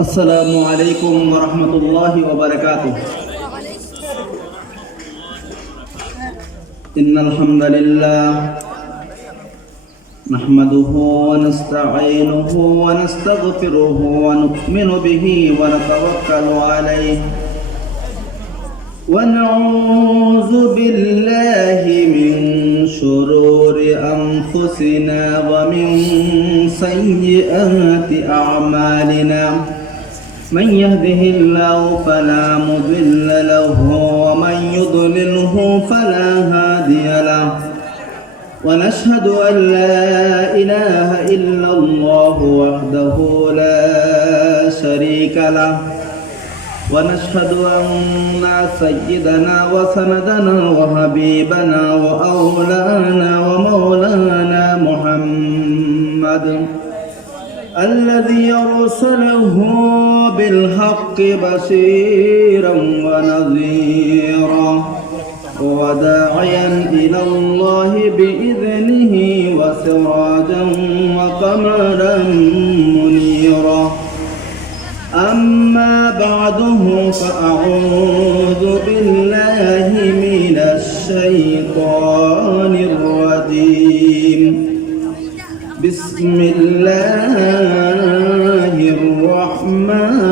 السلام عليكم ورحمة الله وبركاته. إن الحمد لله نحمده ونستعينه ونستغفره ونؤمن به ونتوكل عليه ونعوذ بالله من شرور أنفسنا ومن سيئات أعمالنا. من يهده الله فلا مضل له ومن يضلله فلا هادي له. ونشهد أن لا إله إلا الله وحده لا شريك له. ونشهد أن سيدنا وسندنا وحبيبنا وأولانا ومولانا محمد الذي أرسله بالحق بشيرا ونذيرا وداعيا إلى الله بإذنه وسراجا وقمرا منيرا. أما بعده فأعوذ بالله من الشيطان الرجيم. بسم الله الرحمن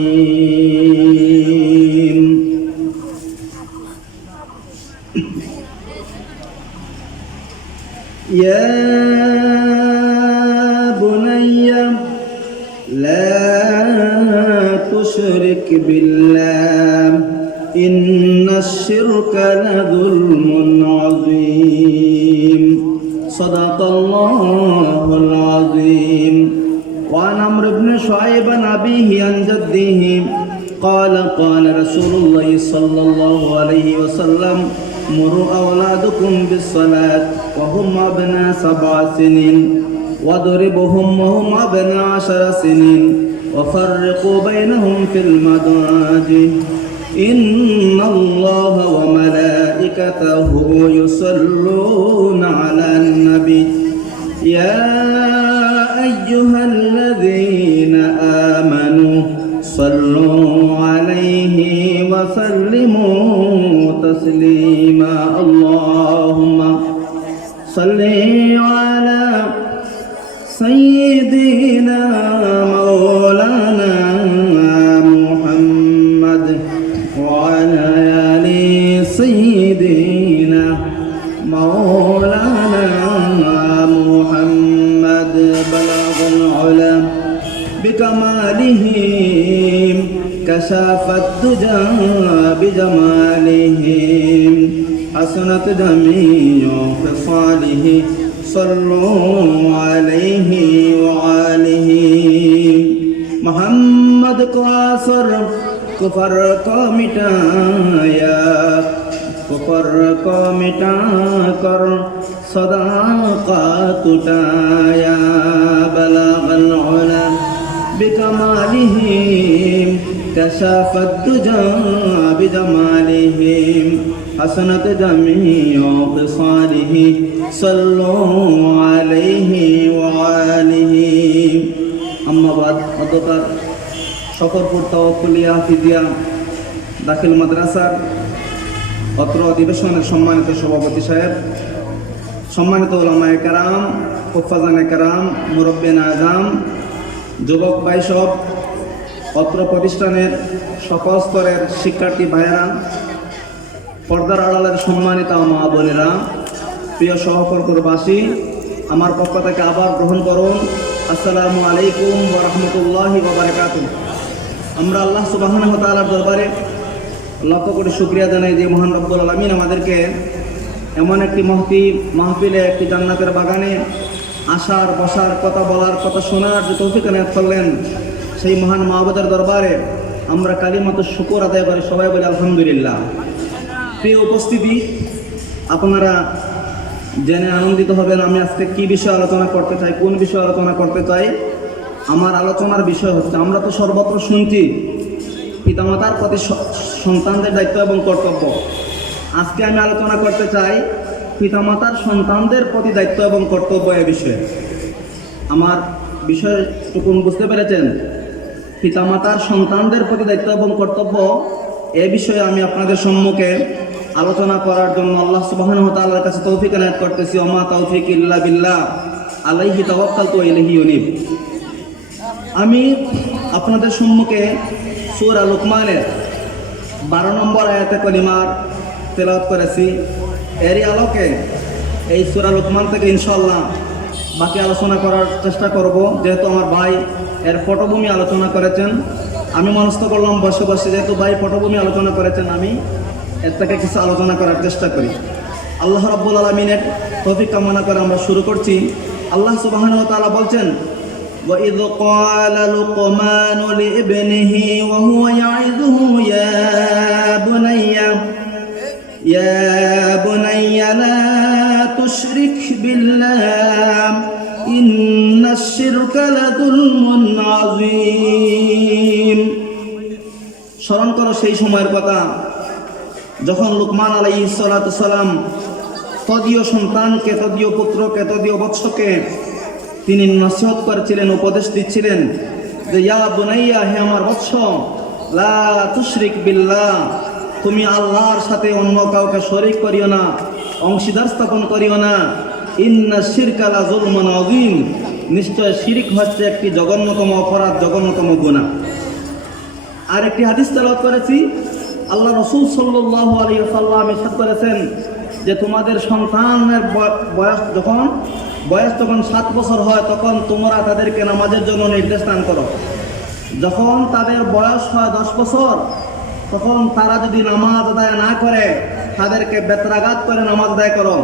الرحيم. يا بني لا تشرك بالله إن الشرك لظلم عظيم. صدق الله العظيم. وعن عمرو بن شعيب عن أبيه عن جده قال قال رسول الله صلى الله عليه وسلم مروا أولادكم بالصلاة وهم أبناء 7 سنين واضربهم وهم أبناء 10 سنين وفرقوا بينهم في المضاجع إن الله وملائكته يصلون على النبي يا أيها الذين آمنوا صلوا عليه وسلموا تسليما. اللهم صل على سيدنا مولانا محمد وعلى آل سيدنا مولانا محمد بلغ العلا بكماله كشف الدجى بجماله حسنت جميع خصاله صلوا عليه وآله. محمد کو آسر کفر کو مٹایا کفر کو مٹا کر صداقت اٹھایا. بلغ العلا بکمالہ کشف الدجى بجمالہ حسنت جميع خصاله صلوا عليه وآله. أما بعد অধ্যকার শকরপুর তাওয়াক্কুলিয়া হাফিজিয়া দাখিল মাদ্রাসার অত্র অধিবেশনের সম্মানিত সভাপতি সাহেব, সম্মানিত উলামায়ে কেরাম, হুফাজানে কেরাম, মুরব্বিয়ান আযম, যুবক ভাই সব, অত্র প্রতিষ্ঠানের সকল স্তরের শিক্ষার্থী ভাইয়েরা, পর্দার আড়ালের সম্মানিত মা বোনেরা, প্রিয় সহকর্মীবাসী, আমার পক্ষ থেকে আবার গ্রহণ করুন আসসালামু আলাইকুম ওয়া রাহমাতুল্লাহি ওয়া বারাকাতুহু। আমরা আল্লাহ সুবহানাহু ওয়া তাআলার দরবারে লক্ষ কোটি শুকরিয়া জানাই যে মহান রব্বুল আলামিন আমাদেরকে এমন একটি মাহফিলে, একটি জান্নাতের বাগানে আসার, বসার, কথা বলার, কথা শোনার যে তৌফিক এনায়েত করলেন। সেই মহান মাহবুবের দরবারে আমরা কালিমাতুশ শুকর আদায় করে সবাই বলি আলহামদুলিল্লাহ। প্রিয় উপস্থিতি, আপনারা জেনে আনন্দিত হবেন আমি আজকে কি বিষয়ে আলোচনা করতে চাই, কোন বিষয়ে আলোচনা করতে চাই। আমার আলোচনার বিষয় হচ্ছে, আমরা তো সর্বত্র শুনছি পিতামাতার প্রতি সন্তানদের দায়িত্ব এবং কর্তব্য। আজকে আমি আলোচনা করতে চাই পিতামাতার সন্তানদের প্রতি দায়িত্ব এবং কর্তব্য এ বিষয়ে। আমার বিষয়টুকু বুঝতে পেরেছেন? পিতামাতার সন্তানদের প্রতি দায়িত্ব এবং কর্তব্য, এ বিষয়ে আমি আপনাদের সম্মুখে আলোচনা করার জন্য আল্লাহ সুবহানাহু ওয়া তাআলার কাছে তৌফিক আনায়াত করতেছি। ওমা তৌফিক ইল্লা বিল্লাহ, আলাইহি তাওয়াক্কালতু ওয়া ইলাইহি উনীব। আমি আপনাদের সম্মুখে সূরা লুকমানের 12 নম্বর আয়াতে কালিমার তেলাওয়াত করেছি। এরই আলোকে এই সূরা লুকমান থেকে ইনশাআল্লাহ বাকি আলোচনা করার চেষ্টা করব। যেহেতু আমার ভাই এর পটভূমি আলোচনা করেছেন, আমি মনস্থ করলাম বসে বসে যেহেতু ভাই পটভূমি আলোচনা করেছেন, আমি এর থেকে কিছু আলোচনা করার চেষ্টা করি। আল্লাহ রাব্বুল আলামিনের তৌফিক কামনা করে আমরা শুরু করছি। আল্লাহ সুবহানাহু ওয়া তাআলা বলছেন, وَإِذْ قَالَ لُقْمَانُ لِابْنِهِ وَهُوَ يَعِظُهُ يَا بُنَيَّ لَا تُشْرِكْ بِاللَّهِ إِنَّ الشِّرْكَ لَظُلْمٌ عَظِيمٌ। স্মরণ করো সেই সময়ের কথা যখন লুকমান আলাইহিস সালাতু সালাম তদীয় সন্তানকে, তদীয় পুত্রকে, তদীয় বৎসকে তিনি নসিহত করেছিলেন, উপদেশ দিচ্ছিলেন যে ইয়া বুনাইয়া, হে আমার বৎস, লা তুশরিক বিল্লাহ, তুমি আল্লাহর সাথে অন্য কাউকে শরীক করিও না, অংশীদার স্থাপন করিও না। ইন্না শিরকা লা যুলমুন আযীম, নিশ্চয় শিরক হচ্ছে একটি জঘন্যতম অপরাধ, জঘন্যতম গুনাহ। আর একটি হাদিস তেলাওয়াত করেছি, আল্লাহ রাসূল সাল্লাল্লাহু আলাইহি ওয়াসাল্লাম ইরশাদ করেছেন যে তোমাদের সন্তানের বয়স যখন 7 বছর হয় তখন তোমরা তাদেরকে নামাজের জন্য নির্দেশ দান করো। যখন তাদের বয়স হয় 10 বছর তখন তারা যদি নামাজ আদায় না করে তাদেরকে বেত্রাঘাত করে নামাজ আদায় করো।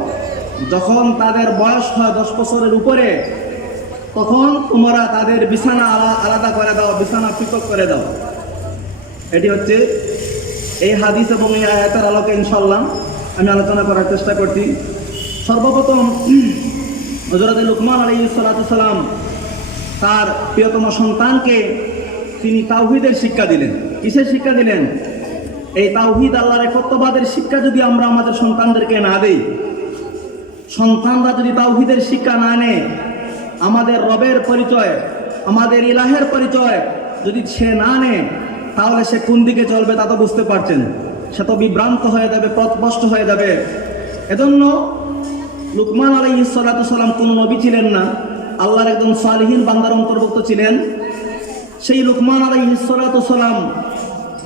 যখন তাদের বয়স হয় 10 বছরের উপরে তখন তোমরা তাদের বিছানা আলাদা করে দাও, বিছানা পৃথক করে দাও। এটি হচ্ছে এই হাদিস এবং এই আয়াতের আলোকে ইনশাআল্লাহ আমি আলোচনা করার চেষ্টা করছি। সর্বপ্রথম হযরত লুকমান আলাইহিস সালাতু সালাম তার প্রিয়তম সন্তানকে তিনি তাওহীদের শিক্ষা দিলেন। কিসের শিক্ষা দিলেন? এই তাওহীদ, আল্লাহর একত্ববাদের শিক্ষা যদি আমরা আমাদের সন্তানদেরকে না দেই, সন্তানরা যদি তাওহীদের শিক্ষা না নেয়, আমাদের রবের পরিচয়, আমাদের ইলাহের পরিচয় যদি সে না নেয়, তাহলে সে কোন দিকে চলবে তা তো বুঝতে পারছেন। সে তো বিভ্রান্ত হয়ে যাবে, পথভ্রষ্ট হয়ে যাবে। এজন্য লুকমান আলাইহিস সালাতু সালাম কোন নবী ছিলেন না, আল্লাহর একজন সালিহিন বান্দার অন্তর্ভুক্ত ছিলেন। সেই লুকমান আলাইহিস সালাতু সালাম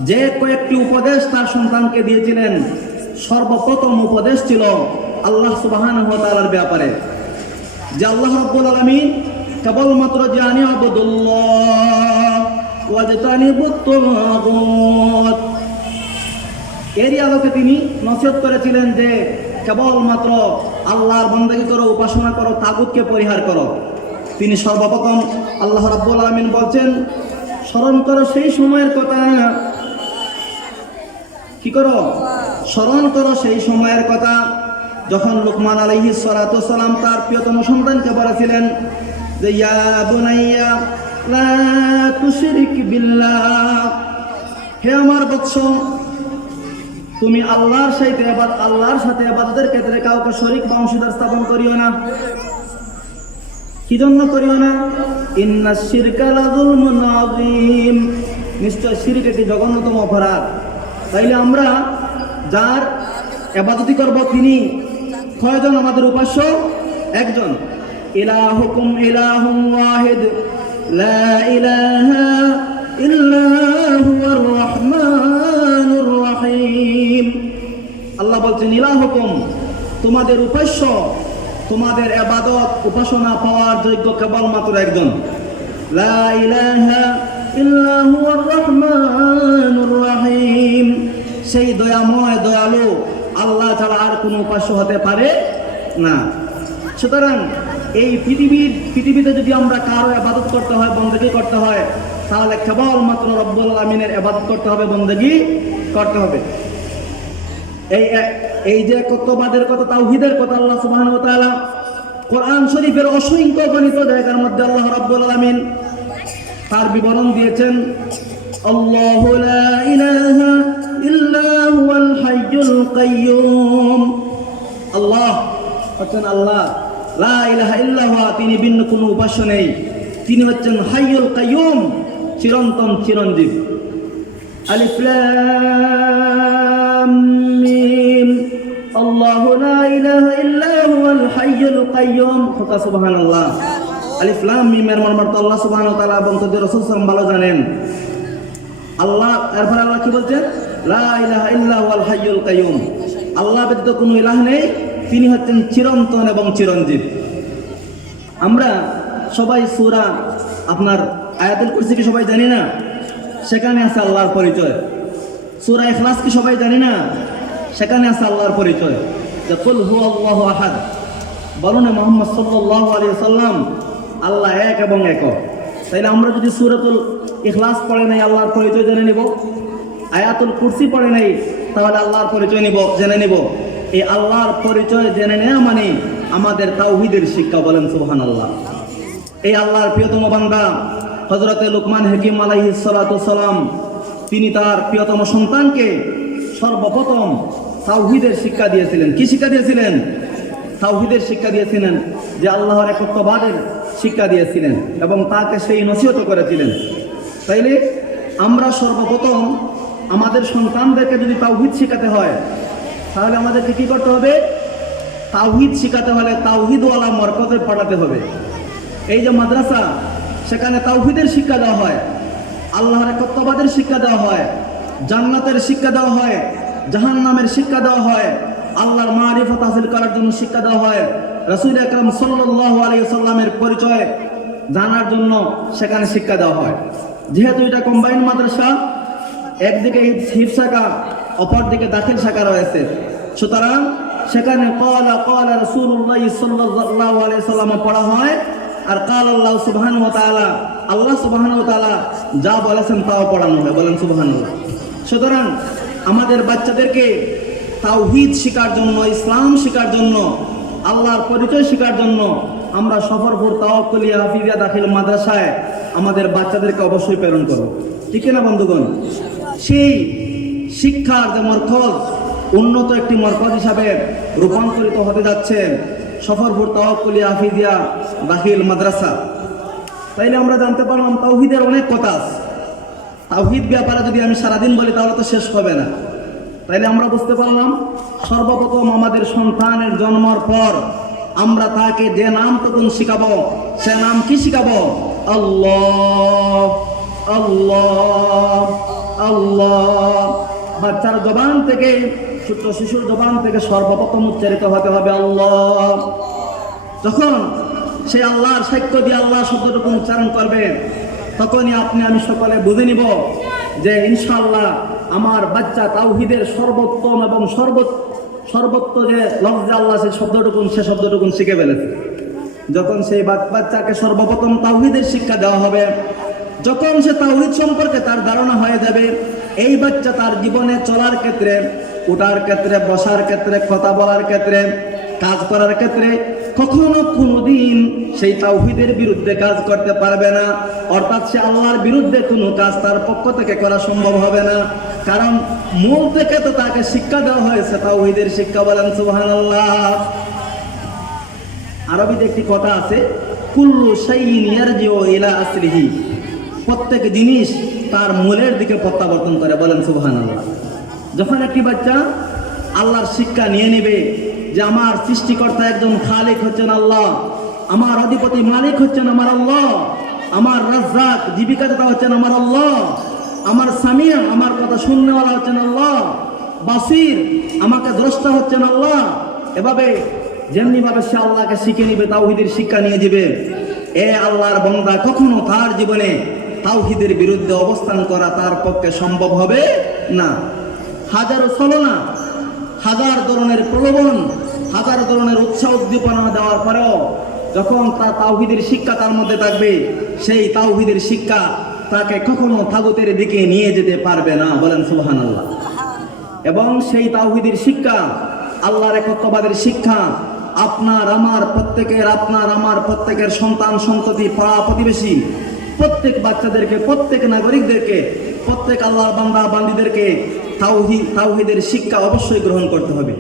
যে কয়েকটি উপদেশ তার সন্তানকে দিয়েছিলেন, সর্বপ্রথম উপদেশ ছিল আল্লাহ সুবহানাহু ওয়া তাআলার ব্যাপারে, যে আল্লাহ রাব্বুল আলামিন কেবলমাত্র যে আনিয়াবুদুল্লাহ ওয়াজতানিবুত তাগুত, এরই আলোকে তিনি নসিহত করেছিলেন যে কেবলমাত্র আল্লাহর বন্দেগী করো, উপাসনা করো, তাগুতকে পরিহার করো। তিনি সর্বপ্রথম আল্লাহ রাব্বুল আলামিন বলছেন, স্মরণ করো সেই সময়ের কথা। কি করো? স্মরণ করো সেই সময়ের কথা যখন লুকমান আলাইহিস সালাতু সালাম তার প্রিয়তম সন্তানকে বলেছিলেন যে ইয়া বুনাইয়া লা তুশরিক বিল্লাহ, হে আমার বৎস, তুমি আল্লাহর সাথে ইবাদতের ক্ষেত্রে কাউকে শরীক বা অংশীদার স্থাপন করিও না। কি জন্য করিও না? ইন্নাশ শিরকা লাযুলমুন আযীম, নিশ্চয় শিরক একটি জঘন্যতম অপরাধ। তাইলে আমরা যার ইবাদতি করব তিনি কয়জন? আমাদের উপাস্য একজন। ইলাহুকুম ইলাহুম ওয়াহিদ লা ইলাহা ইল্লা হুয়ার রাহমানুর রহিম। আল্লাহ বলছেন ইলাহুকুম, তোমাদের উপাস্য, তোমাদের ইবাদত উপাসনা পাওয়ার যোগ্য কেবলমাত্র একজন। লা ইলাহা ইল্লা হুয়ার রাহমানুর রহিম, সেই দয়াময় দয়ালু আল্লাহ ছাড়া আর কোনো উপাস্য হতে পারে না। সুতরাং এই পৃথিবীতে যদি আমরা কারো ইবাদত করতে হয়, বন্দেগী করতে হয়, তাহলে কেবলমাত্র রব্বুল আমিনের ইবাদত করতে হবে, বন্দেগী করতে হবে। এই যে একত্ববাদের কথা, তাওহীদের কথা আল্লাহ সুবহানাহু ওয়া তাআলা কোরআন শরীফের অসংখ্য গণিত জায়গার মধ্যে আল্লাহ রাব্বুল আলামিন তার বিবরণ দিয়েছেন। আল্লাহু লা ইলাহা ইল্লা হুয়াল হাইয়ুল কাইয়্যুম, আল্লাহ হচ্ছেন আল্লাহ, লা ইলাহা ইল্লা হুয়া, তিনি ভিন্ন কোনো উপাস্য নেই, তিনি হচ্ছেন হাইয়ুল কাইয়ুম, চিরন্তন চিরঞ্জীব। আলিফ লাম মিম, আল্লাহু লা ইলাহা ইল্লা হুয়াল হাইয়ুল কাইয়ুম। সুবহানাল্লাহ। আলিফ লাম মিম এর মর্ম আল্লাহ সুবহানাহু ওয়া তাআলা এবং তাদের রাসূল সাল্লাল্লাহু আলাইহি ওয়াসাল্লাম ভালো জানেন। আল্লাহ, এরপর আল্লাহ কি বলছেন? লা ইলাহা ইল্লা হুয়াল হাইয়ুল কাইয়ুম। আল্লাহ ব্যতীত কোনো ইলাহ নেই, তিনি হচ্ছেন চিরন্তন এবং চিরঞ্জীব। আমরা সবাই সূরা আপনার আয়াতুল কুরসি কি সবাই জানি না? সেখানে আছে আল্লাহর পরিচয়। সূরা ইখলাস কি সবাই জানি না? সেখানে আছে আল্লাহর পরিচয়। যে কুল হুয়াল্লাহু আহাদ, বলুন মুহাম্মদ সাল্লাল্লাহু আলাইহি ওয়াসাল্লাম আল্লাহ এক এবং একক। তাইলে আমরা যদি সূরাতুল ইখলাস পড়ে নাই আল্লাহর পরিচয় জেনে নিব, আয়াতুল কুরসি পড়ে নাই তাহলে আল্লাহর পরিচয় জেনে নিব। এই আল্লাহর পরিচয় জেনে নেওয়া মানে আমাদের তাওহীদের শিক্ষা। বলেন সুবহানাল্লাহ। এই আল্লাহর প্রিয়তম বান্দা হযরতে লুকমান হাকিম আলাইহিস সালাতু সালাম, তিনি তার প্রিয়তম সন্তানকে সর্বপ্রথম তাওহীদের শিক্ষা দিয়েছিলেন। কি শিক্ষা দিয়েছিলেন? তাওহীদের শিক্ষা দিয়েছিলেন, যে আল্লাহর একত্ববাদের শিক্ষা দিয়েছিলেন এবং তাকে সেই নসিহত করেছিলেন। তাইলে আমরা সর্বপ্রথম আমাদের সন্তানদেরকে যদি তাওহীদ শিখাতে হয় তাহলে আমাদেরকে কি করতে হবে? তাওহীদ শিখাতে হলে তাওহীদওয়ালা মরকজে পাঠাতে হবে। এই যে মাদ্রাসা, সেখানে তাওহীদের শিক্ষা দেওয়া হয়, আল্লাহর একত্ববাদের শিক্ষা দেওয়া হয়, জান্নাতের শিক্ষা দেওয়া হয়, জাহান্নামের শিক্ষা দেওয়া হয়, আল্লাহর মারিফত হাসিল করার জন্য শিক্ষা দেওয়া হয়, রাসূল আকরাম সাল্লাল্লাহু আলাইহি ওয়াসাল্লামের পরিচয় জানার জন্য সেখানে শিক্ষা দেওয়া হয়। যেহেতু এটা কম্বাইন্ড মাদ্রাসা, একদিকে হিফজ শাখা, অপরদিকে দাখিল শাখা রয়েছে, সুতরাং সেখানে ক্বালা রাসূলুল্লাহ সাল্লাল্লাহু আলাইহি ওয়াসাল্লাম পড়া হয়, আর ক্বালা আল্লাহ সুবহানাহু ওয়া তাআলা, আল্লাহ সুবহানাহু ওয়া তাআলা যা বলেছেন তাও পড়ানো হয়। বলেন সুবহানাল্লাহ। সুতরাং আমাদের বাচ্চাদেরকে তাওহীদ শেখার জন্য, ইসলাম শেখার জন্য, আল্লাহর পরিচয় শেখার জন্য আমরা সফরপুর তাওয়াক্কুলিয়া হাফিজিয়া দাখিল মাদ্রাসায় আমাদের বাচ্চাদেরকে অবশ্যই প্রেরণ করব। ঠিক না বন্ধুগণ? সেই শিক্ষার যে মরকজ, উন্নত একটি মরকজ হিসাবে রূপান্তরিত হতে যাচ্ছে সফরপুর তাওয়াক্কুলিয়া হাফিজিয়া দাখিল মাদ্রাসা। তাইলে আমরা জানতে পারলাম তাওহীদের অনেক কথা আছে। তাওহীদ ব্যাপারে যদি আমি সারাদিন বলি তাহলে তো শেষ হবে না। তাইলে আমরা বুঝতে পারলাম সর্বপ্রথম আমাদের সন্তানের জন্মের পর আমরা তাকে যে নাম তখন শিখাবো, সে নাম কি শিখাবো? আল্লাহ আল্লাহ আল্লাহ। বাচ্চার জবান থেকে, ছোট্ট শিশুর জবান থেকে সর্বপ্রথম উচ্চারিত হতে হবে আল্লাহ। যখন সে আল্লাহর সাক্ষ্য দিয়ে আল্লাহ শব্দটুকু উচ্চারণ করবে, তখনই আপনি আমি সকলে বুঝে নিব যে ইনশাআল্লাহ আমার বাচ্চা তাওহীদের সর্বোত্তম এবং সর্বত্র যে লফজে আল্লাহ, সে শব্দটুকু শিখে ফেলেছে। যখন সেই বাচ্চাকে সর্বপ্রথম তাওহীদের শিক্ষা দেওয়া হবে, যখন সে তাওহীদ সম্পর্কে তার ধারণা হয়ে যাবে, এই বাচ্চা তার জীবনে চলার ক্ষেত্রে, ওঠার ক্ষেত্রে, বসার ক্ষেত্রে, কথা বলার ক্ষেত্রে, কাজ করার ক্ষেত্রে কখনো কোনোদিন সেই তাওহীদের বিরুদ্ধে কাজ করতে পারবে না। অর্থাৎ সে আল্লাহর বিরুদ্ধে কোনো কাজ তার পক্ষ থেকে করা সম্ভব হবে না, কারণ মূল থেকে তো তাকে শিক্ষা দেওয়া হয়েছে তাওহীদের শিক্ষা। বলেন সুবহানাল্লাহ। আরবিতে একটি কথা আছে, কুল্লু শাইইন ইয়ারজিউ ইলা আসলিহি। প্রত্যেক জিনিস তার মূলের দিকে প্রত্যাবর্তন করে। বলেন সুবহানাল্লাহ। যখন একটি বাচ্চা আল্লাহর শিক্ষা নিয়ে নেবে যে আমার সৃষ্টিকর্তা একজন খালিক হচ্ছেন আল্লাহ, আমার অধিপতি মালিক হচ্ছেন আমার আল্লাহ, আমার রাজ্জাক জীবিকাদাতা হচ্ছেন আমার আল্লাহ, আমার সামিয়া আমার কথা শুননেওয়ালা হচ্ছেন আল্লাহ, বাসির আমাকে দ্রষ্টা হচ্ছেন আল্লাহ, এভাবে যেমনিভাবে সে আল্লাহকে শিখে নিবে, তাওহীদের শিক্ষা নিয়ে যাবে, এ আল্লাহর বান্দা কখনো তার জীবনে তাওহীদের বিরুদ্ধে অবস্থান করা তার পক্ষে সম্ভব হবে না। হাজারো ছলনা, হাজার ধরনের প্রলোভন, হাজার ধরনের উৎসাহ উদ্দীপনা দেওয়ার পরেও যখন তার তাওহীদের শিক্ষা তার মধ্যে থাকবে, সেই তাওহীদের শিক্ষা তাকে কখনো তাগুতের দিকে নিয়ে যেতে পারবে না। বলেন সুবহানাল্লাহ। এবং সেই তাওহীদের শিক্ষা, আল্লাহর একত্ববাদের শিক্ষা আপনার আমার প্রত্যেকের সন্তান সন্ততি, পাড়া প্রতিবেশী, প্রত্যেক বাচ্চাদেরকে, প্রত্যেক নাগরিকদেরকে, প্রত্যেক আল্লাহর বান্দা বান্দীদেরকে তাওহীদের শিক্ষা অবশ্যই গ্রহণ করতে হবে।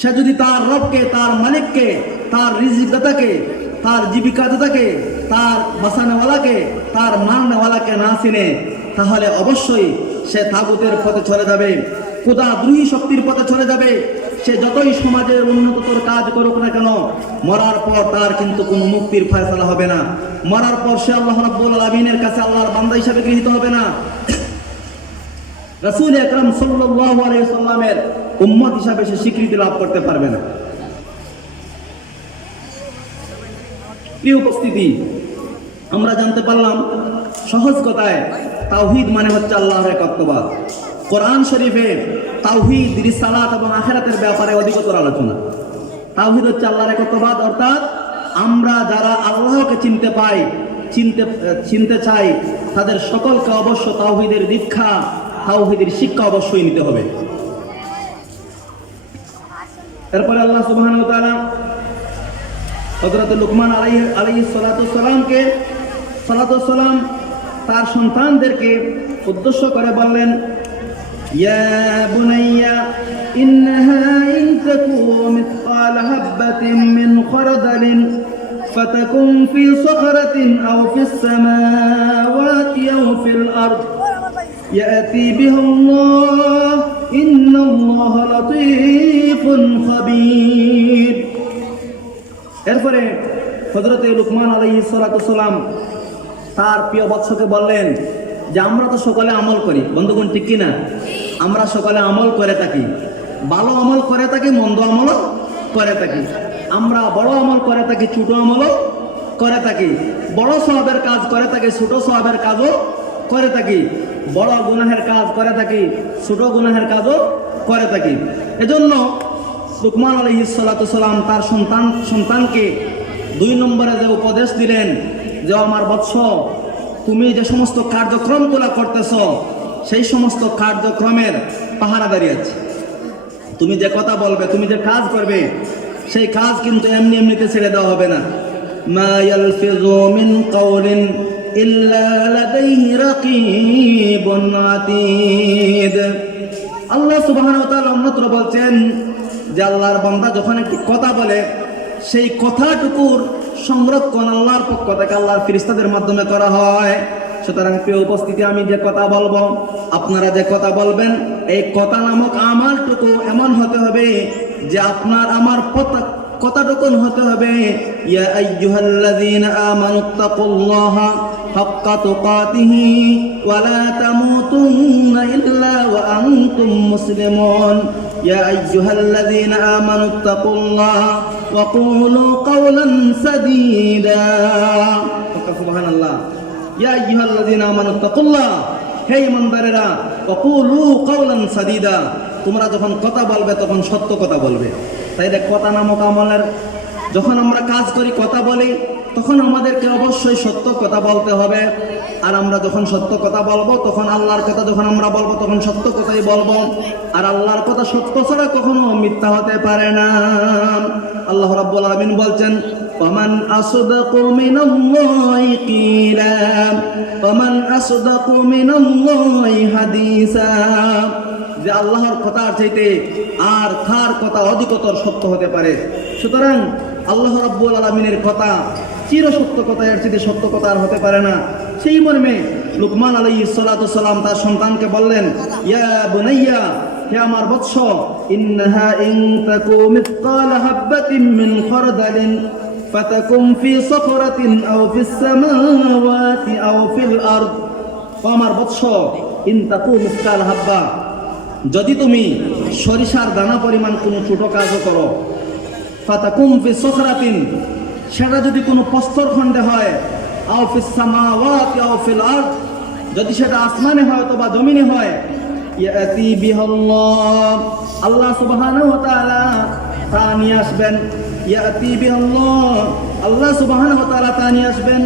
সে যদি তার রবকে, তার মালিককে, তার রিজিক দাতাকে, তার জীবিকা দাতাকে, তার বাঁচানেওয়ালাকে, তার মারনেওয়ালাকে না চিনে, তাহলে অবশ্যই সে তাগুতের পথে চলে যাবে, খোদাদ্রোহী শক্তির পথে চলে যাবে। সে যতই সমাজের উন্নততর কাজ করুক না কেন, মরার পর তার কিন্তু কোনো মুক্তির ফয়সালা হবে না। মরার পর সে আল্লাহ রাব্বুল আলামিনের কাছে আল্লাহর বান্দা হিসেবে গৃহীত হবে না, রাসূল আকরাম সাল্লাল্লাহু আলাইহি ওয়াসাল্লামের উম্মত হিসেবে সে স্বীকৃতি লাভ করতে পারবে না। প্রিয় উপস্থিতি, আমরা জানতে পারলাম সহজ কথায় তাওহীদ মানে হচ্ছে আল্লাহর একত্ববাদ। কোরআন শরীফে তাওহীদ, রিসালাত এবং আখিরাতের ব্যাপারে অধিকতর আলোচনা। তাওহীদ হচ্ছে আল্লাহর একত্ববাদ, অর্থাৎ আমরা যারা আল্লাহকে চিনতে চাই তাদের সকলকে অবশ্য তাওহীদের দীক্ষা, তাওহীদের শিক্ষা অবশ্যই নিতে হবে। এরপরে আল্লাহ সুবহানাহু ওয়া তাআলা হযরত লুকমান আলাইহিস সালাম তার সন্তানদেরকে উদ্দেশ্য করে বললেন, ইয়া বুনাইয়া ইন্নাহা ইন তাকু মিসকাল হাববাতিন মিন খারদালিন ফাতাকুন ফি সাখরাতিন আও ফিস সামাওয়াতি আও ফিল আরদ ইয়াতি বিহাল্লাহ ইন্নাল্লাহা লাতীফুন খাবীর। এরপরে হযরত লুকমান আলাইহিস সালাম তার প্রিয় বৎসকে বললেন যে আমরা তো সকালে আমল করি, বন্ধুগণ ঠিক কিনা? আমরা সকালে আমল করে থাকি, ভালো আমল করে থাকি, মন্দ আমলও করে থাকি। আমরা বড় আমল করে থাকি, ছোট আমলও করে থাকি। বড় সওয়াবের কাজ করে থাকি, ছোট সওয়াবের কাজও করে থাকি। বড় গুনাহের কাজ করে থাকি, ছোট গুনাহের কাজও করে থাকি। এজন্য লুকমান আলাইহিস সালাম তার সন্তানকে 2 নম্বরে যে উপদেশ দিলেন যে আমার বৎস, তুমি যে সমস্ত কার্যক্রমগুলো করতেছ সেই সমস্ত কার্যক্রমের পাহারাদারি আছে। তুমি যে কথা বলবে, তুমি যে কাজ করবে, সেই কাজ কিন্তু এমনি এমনিতে ছেড়ে দেওয়া হবে না। মা ইয়ালফিযু মিন কাওলিন ইল্লা লাদাইহি রাকীবুন আতীদ। আল্লাহ সুবহানাহু ওয়া তাআলা অন্যত্র বলছেন যে আল্লাহর বান্দা যখন একটি কথা বলে, সেই কথাটুকুর সংরক্ষণ আল্লাহর পক্ষ থেকে আল্লাহর ফেরেশতাদের মাধ্যমে করা হয়। সুতরাং প্রিয় উপস্থিতি, আমি যে কথা বলবো, আপনারা যে কথা বলবেন, এই কথা নামক আমালটুকু এমন হতে হবে যে আপনার আমার কথাটুকু হতে হবে ইয়া আইয়ুহাল্লাযীনা আমানুত্তাকুল্লাহা হাক্কা তুকাতিহি ওয়া লা তামুতুন্না ইল্লা ওয়া আনতুম মুসলিমুন। ইয়া আইয়ুহাল্লাযীনা আমানুত্তাকুল্লাহা ওয়া কুলু কাওলান সাদীদা। সুবহানাল্লাহ। ইয়া আইয়ুহাল্লাযীনা আমানুত্তাকুল্লাহ, হে ঈমানদারেরা, ওয়া কুলু কাওলান সাদীদা, তোমরা যখন কথা বলবে তখন সত্য কথা বলবে। তাই দেখ, কথা নামক আমলের যখন আমরা কাজ করি, কথা বলি, তখন আমাদেরকে অবশ্যই সত্য কথা বলতে হবে। আর আমরা যখন সত্য কথা বলবো, তখন আল্লাহর কথা যখন আমরা বলবো, তখন সত্য কথাই বলবো। আর আল্লাহর কথা সত্য ছাড়া কখনো মিথ্যা হতে পারে না। আল্লাহ রাব্বুল আলামিন বলছেন, ওয়ামান আসদাকু মিনাল্লাহি কিলা ওয়ামান আসদাকু মিনাল্লাহি হাদিসা, যে আল্লাহর কথার চাইতে আর কার কথা অধিকতর সত্য হতে পারে। সুতরাং আল্লাহ রাব্বুল আলামিনের কথা চির সত্য কথা, এর চাইতে সত্য কথা আর হতে পারে না। সেই মর্মে লুকমান আলাইহিস সালাম তার সন্তানকে বললেন, ইয়া বুনাইয়া, হে আমার বৎস, ইন্নাহা ইন তাকু মিসকাল হাববাতিন মিন খারদালিন ফাতাকুম ফি সাখরাতিন আও ফিস সামাওয়াতি আও ফিল আরদ। ও আমার বৎস, ইন তাকু মিসকাল হাব্বা, যদি তুমি সরিষার দানা পরিমাণ কোনো ছোট কাজও করো, ফাতাকুম ফি সাখরাতিন, সেটা যদি কোনো প্রস্তর খণ্ডে হয়, আও ফিস সামাওয়াতি আও ফিল আরদ, যদি সেটা আসমানে হয় অথবা জমিনে হয়, ইয়াতি বিহাল্লাহ, আল্লাহ সুবহানাহু ওয়া তাআলা তা নিয়ে আসবেন। ইয়াতি বিহাল্লাহ, আল্লাহ সুবহানাহু ওয়া তাআলা তা নিয়ে আসবেন।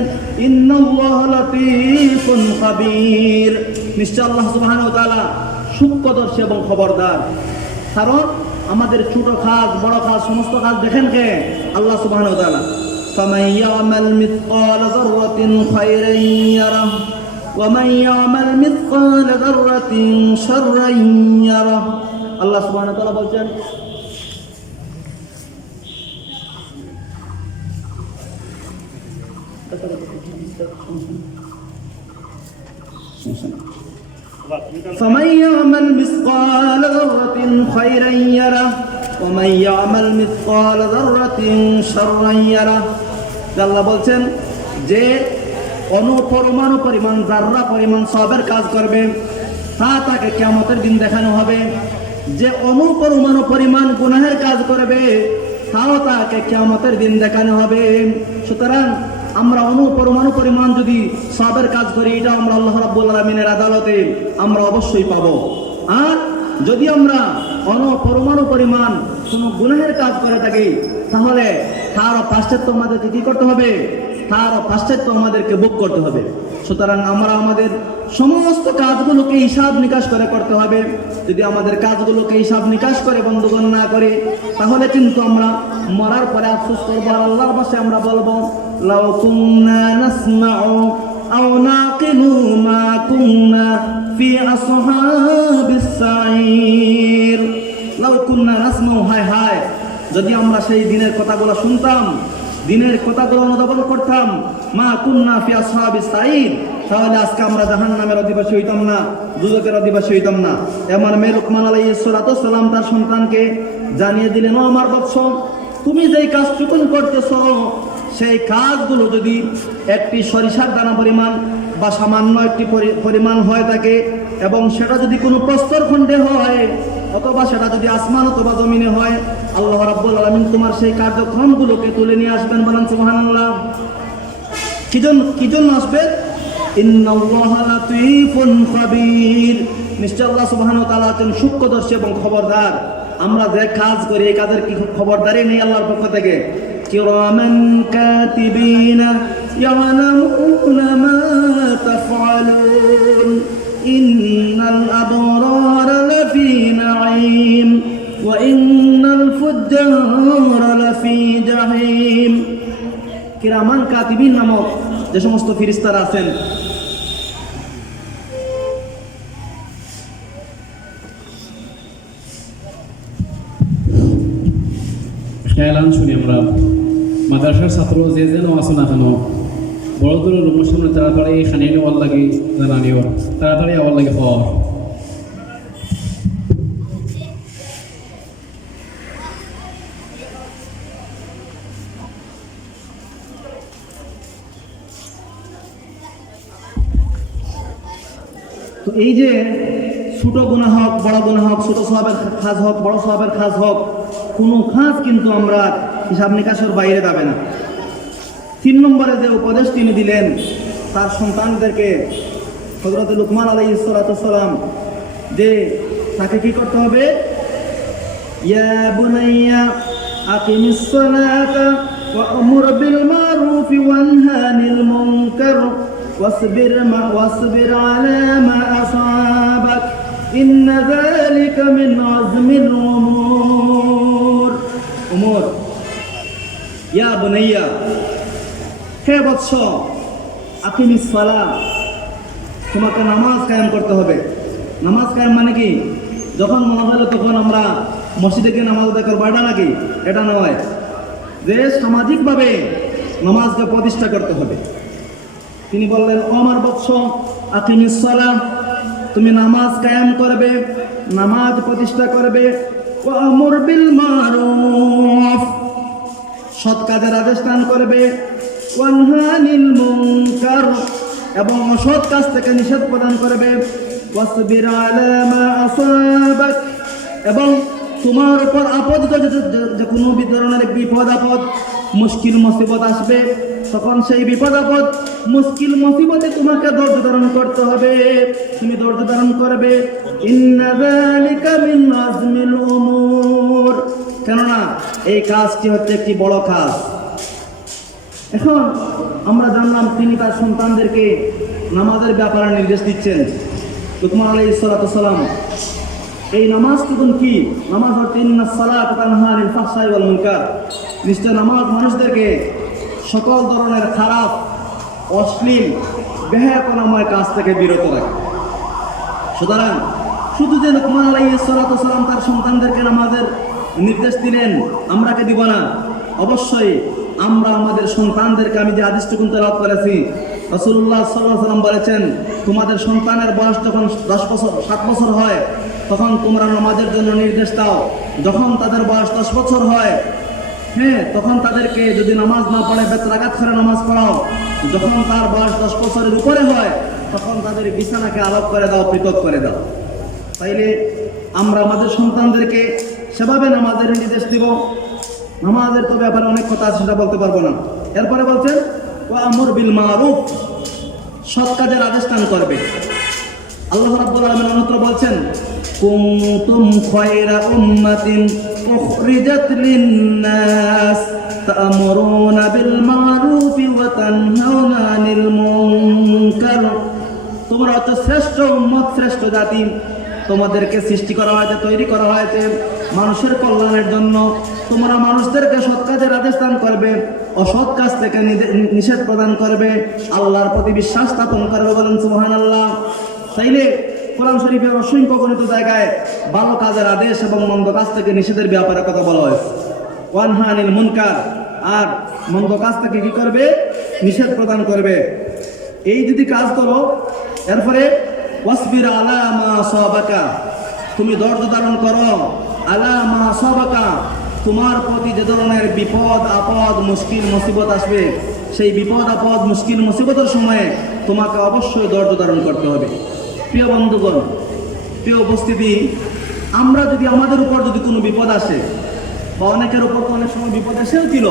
ইন্নাল্লাহা লাতীফুন খাবীর, নিশ্চয় আল্লাহ সুবহানাহু ওয়া তাআলা সূক্ষ্মদর্শী এবং খবরদার। কারণ আমাদের ছোট কাজ, বড় কাজ, সমস্ত কাজ দেখেন কে? আল্লাহ সুবহানাহু ওয়া তাআলা। ফামান ইয়ামাল মিসকাল যাররাতিন খায়রান ইয়ারাহ ওয়া মান ইয়ামাল মিসকাল যাররাতিন শাররান ইয়ারাহ। আল্লাহ সুবহানাহু ওয়া তাআলা বলছেন, فمن يعمل مثقال ذرة خيرا يره ومن يعمل مثقال ذرة شرا يره। আল্লাহ বলছেন যে অনুপরমাণু পরিমাণ জাররা পরিমাণ সওয়াবের কাজ করবে তাকে কিয়ামতের দিন দেখানো হবে। যে অনুপরমাণু পরিমাণ গুনাহের কাজ করবে তাকে কিয়ামতের দিন দেখানো হবে। সুতরাং আমরা অনুপরমাণু পরিমাণ যদি সওয়াবের কাজ করি এটা আমরা আল্লাহ রাব্বুল আলামিনের আদালতে আমরা অবশ্যই পাবো। আর যদি আমরা অনুপরমাণু পরিমাণ কোনো গুনাহের কাজ করে থাকি তাহলে তার পাশ্চাত্য আমাদেরকে কি করতে হবে? তার পাশ্চাত্য আমাদেরকে ভোগ করতে হবে। সুতরাং আমরা আমাদের সমস্ত কাজগুলোকে হিসাব নিকাশ করে করতে হবে। যদি আমাদের কাজগুলোকে হিসাব নিকাশ করে বন্ধুগণ না করি তাহলে কিন্তু আমরা মরার পরে আফসোস করবো, আল্লাহর পাশে আমরা বলবো লাউ কুন্না নাসমাউ আও নাকিলু মা কুন্না ফি আসহাবিস সাঈর। লাউ কুন্না নাসমাউ, হায় হায় যদি আমরা সেই দিনের কথাগুলো শুনতাম, দিনের কথাগুলো অনুধাবন করতাম, মা কুন্না ফি আসহাবিস সাঈর, তাহলে আজকে আমরা জাহান্নামের অধিবাসী হইতাম না, দুজকের অধিবাসী হইতাম না। এমন মেয়ে লুকমান আলাইহিস সালাম তার সন্তানকে জানিয়ে দিলেন, ও আমার বৎস, তুমি যেই কাজটুকুন করতেছ সেই কাজগুলো যদি একটি সরিষার দানা পরিমাণ বা সামান্য একটি পরিমাণ হয়ে থাকে এবং সেটা যদি কোনো প্রস্তর খণ্ডে হয় অথবা সেটা যদি আসমান অথবা জমিনে হয়, আল্লাহ রাব্বুল আলামিন তোমার সেই কার্যক্রমগুলোকে তুলে নিয়ে আসবেন। বলেন সুবহানাল্লাহ। কি জন্য আসবেন? ইন্নাল্লাহা লাতীফুন খাবীর, নিশ্চয় আল্লাহ সুবহানাহু ওয়া তাআলা একজন সূক্ষ্মদর্শী এবং খবরদার। আমরা যে কাজ করি এই কাজের কি খবরদারি নেই আল্লাহর পক্ষ থেকে? কিরামান কাতিবিনা ইয়ালামুনা মা তাফআলুন ইন্নাল আবরারা লাফি নাঈম ওয়া ইন্নাল ফুজ্জারা লাফি জাহিম। কিরামান কাতিবিন নামক যে সমস্ত ফেরেশতারা আছেন, এলান শুনি আমরা মাদ্রাসার ছাত্র যে যেন আছে না কেন বড় দূরের রুমের সামনে তাড়াতাড়ি খানিয়ে নেওয়ার লাগে জানানিও তাড়াতাড়ি আবার লাগে হওয়ার। তো এই যে ছোট গুনাহ হোক বড় গুনাহ হোক, ছোট সওয়াবের কাজ হোক বড় সওয়াবের কাজ হোক, কোনো কাজ কিন্তু আমরা হিসাব নিকাশের বাইরে যাবে না। 3 নম্বরে যে উপদেশ তিনি দিলেন তার সন্তানদেরকে, হযরত লুকমান আলাইহিস সালাম, যে তাকে কি করতে হবে? ইয়া বুনাইয়া আকিমিস সালাতা ওয়া আমুর বিল মারুফ ওয়ানহা আনিল মুনকার واصبر على ما أصابك إن ذلك من عزم الأمور يا بني হে বৎস আকিমিস সালাহ, তোমাকে নামাজ কায়েম করতে হবে। নামাজ কায়েম মানে কি? যখন মনে হলো তখন আমরা মসজিদে গিয়ে নামাজ আদায় করবো এটা নাকি? এটা নয়, যে সামাজিকভাবে নামাজকে প্রতিষ্ঠা করতে হবে। তিনি বললেন, ও আমার বৎস আকিমিস সালাহ, তুমি নামাজ কায়েম করবে, নামাজ প্রতিষ্ঠা করবে। ওয়া আমুর বিল মারুফ, সৎ কাজের আদেশ দান করবে। ওয়ানহা আনিল মুনকার, এবং অসৎ কাজ থেকে নিষেধ প্রদান করবে। ওয়াসবির আলা মা আসাবাক, এবং তোমার উপর আপদ যে কোনো ধরনের বিপদ আপদ মুশকিল মুসিবত আসবে তখন সেই বিপদ আপদ মুশকিল মুসিবতে তোমাকে ধৈর্য ধারণ করতে হবে, তুমি ধৈর্য ধারণ করবে। ইন্না যালিকা মিন আজমিল উমুর, কেননা এই কাজটি হচ্ছে একটি বড় কাজ। এখন আমরা জানলাম তিনি তার সন্তানদেরকে নামাজের ব্যাপারে নির্দেশ দিচ্ছেন। লুকমান আলাইহিস সালাম, এই নামাজ তখন কি? নামাজ হচ্ছে ইন্নাস সালাতা তানহা আনিল ফাহশাই ওয়াল মুনকার, নিশ্চয় নামাজ মানুষদেরকে সকল ধরনের খারাপ অশ্লীল বেহায়াপনাময় কাজ থেকে বিরত রাখে। সুতরাং শুধু যে লুকমান আলাইহিস সালাম তার সন্তানদেরকে নামাজের নির্দেশ দিলেন, আমরা কে দিব না? অবশ্যই আমরা আমাদের সন্তানদেরকে, আমি যে হাদিসটুকু তেলাওয়াত করেছি, রাসূলুল্লাহ সাল্লাল্লাহু আলাইহি ওয়াসাল্লাম বলেছেন, তোমাদের সন্তানের বয়স যখন 10 বছর 7 বছর হয় তখন তোমরা নামাজের জন্য নির্দেশ দাও। যখন তাদের বয়স 10 বছর হয়, হ্যাঁ, তখন তাদেরকে যদি নামাজ না পড়ে বেত্রাঘাত করে নামাজ পড়াও। যখন তার বয়স 10 বছরের উপরে হয় তখন তাদের বিছানাকে আলাদা করে দাও, পৃথক করে দাও। তাইলে আমরা আমাদের সন্তানদেরকে সেভাবে নামাজের নির্দেশ দিব। নামাজের তো ব্যাপারে অনেক কথা আছে, সেটা বলতে পারবো না। এরপরে বলছেন ওয়া আমর বিল মারুফ, সৎ কাজের আদেশ দান করবে। আল্লাহ রাব্বুল আলামিন অন্যত্র বলছেন কুনতুম খায়রা উম্মাতিন উখরিজাত লিন-নাস তা'মুরুনা বিল মারুফি ওয়া তানহাউনা আনিল মুনকার। তোমরা হচ্ছে শ্রেষ্ঠ উম্মত, শ্রেষ্ঠ জাতি। তোমাদেরকে সৃষ্টি করা হয়েছে, তৈরি করা হয়েছে মানুষের কল্যাণের জন্য। তোমরা মানুষদেরকে সৎ কাজের আদেশ দান করবে, অসৎ কাজ থেকে নিষেধ প্রদান করবে, আল্লাহর প্রতি বিশ্বাস স্থাপন করবে। বলেন সুবহানাল্লাহ। তাইলে কোরআন শরীফের অসংখ্য গণিত জায়গায় ভালো কাজের আদেশ এবং মন্দ কাজ থেকে নিষেধের ব্যাপারে কথা বলা হয়েছে। ওয়ানহা আনিল মুনকার, আর মন্দ কাজ থেকে কি করবে? নিষেধ প্রদান করবে। এই যদি কাজ করো, এরপরে ওয়াসবির আলা মা সাবাকা, তুমি ধৈর্য ধারণ করো। আলা মা সাবাকা, তোমার প্রতি যে ধরনের বিপদ আপদ মুশকিল মুসিবত আসবে, সেই বিপদ আপদ মুশকিল মুসিবতের সময়ে তোমাকে অবশ্যই ধৈর্য ধারণ করতে হবে। প্রিয় বন্ধুগণ, প্রিয় উপস্থিতি, আমরা যদি আমাদের উপর যদি কোনো বিপদ আসে, বা অনেকের উপর তো অনেক সময় বিপদ এসেও ছিল,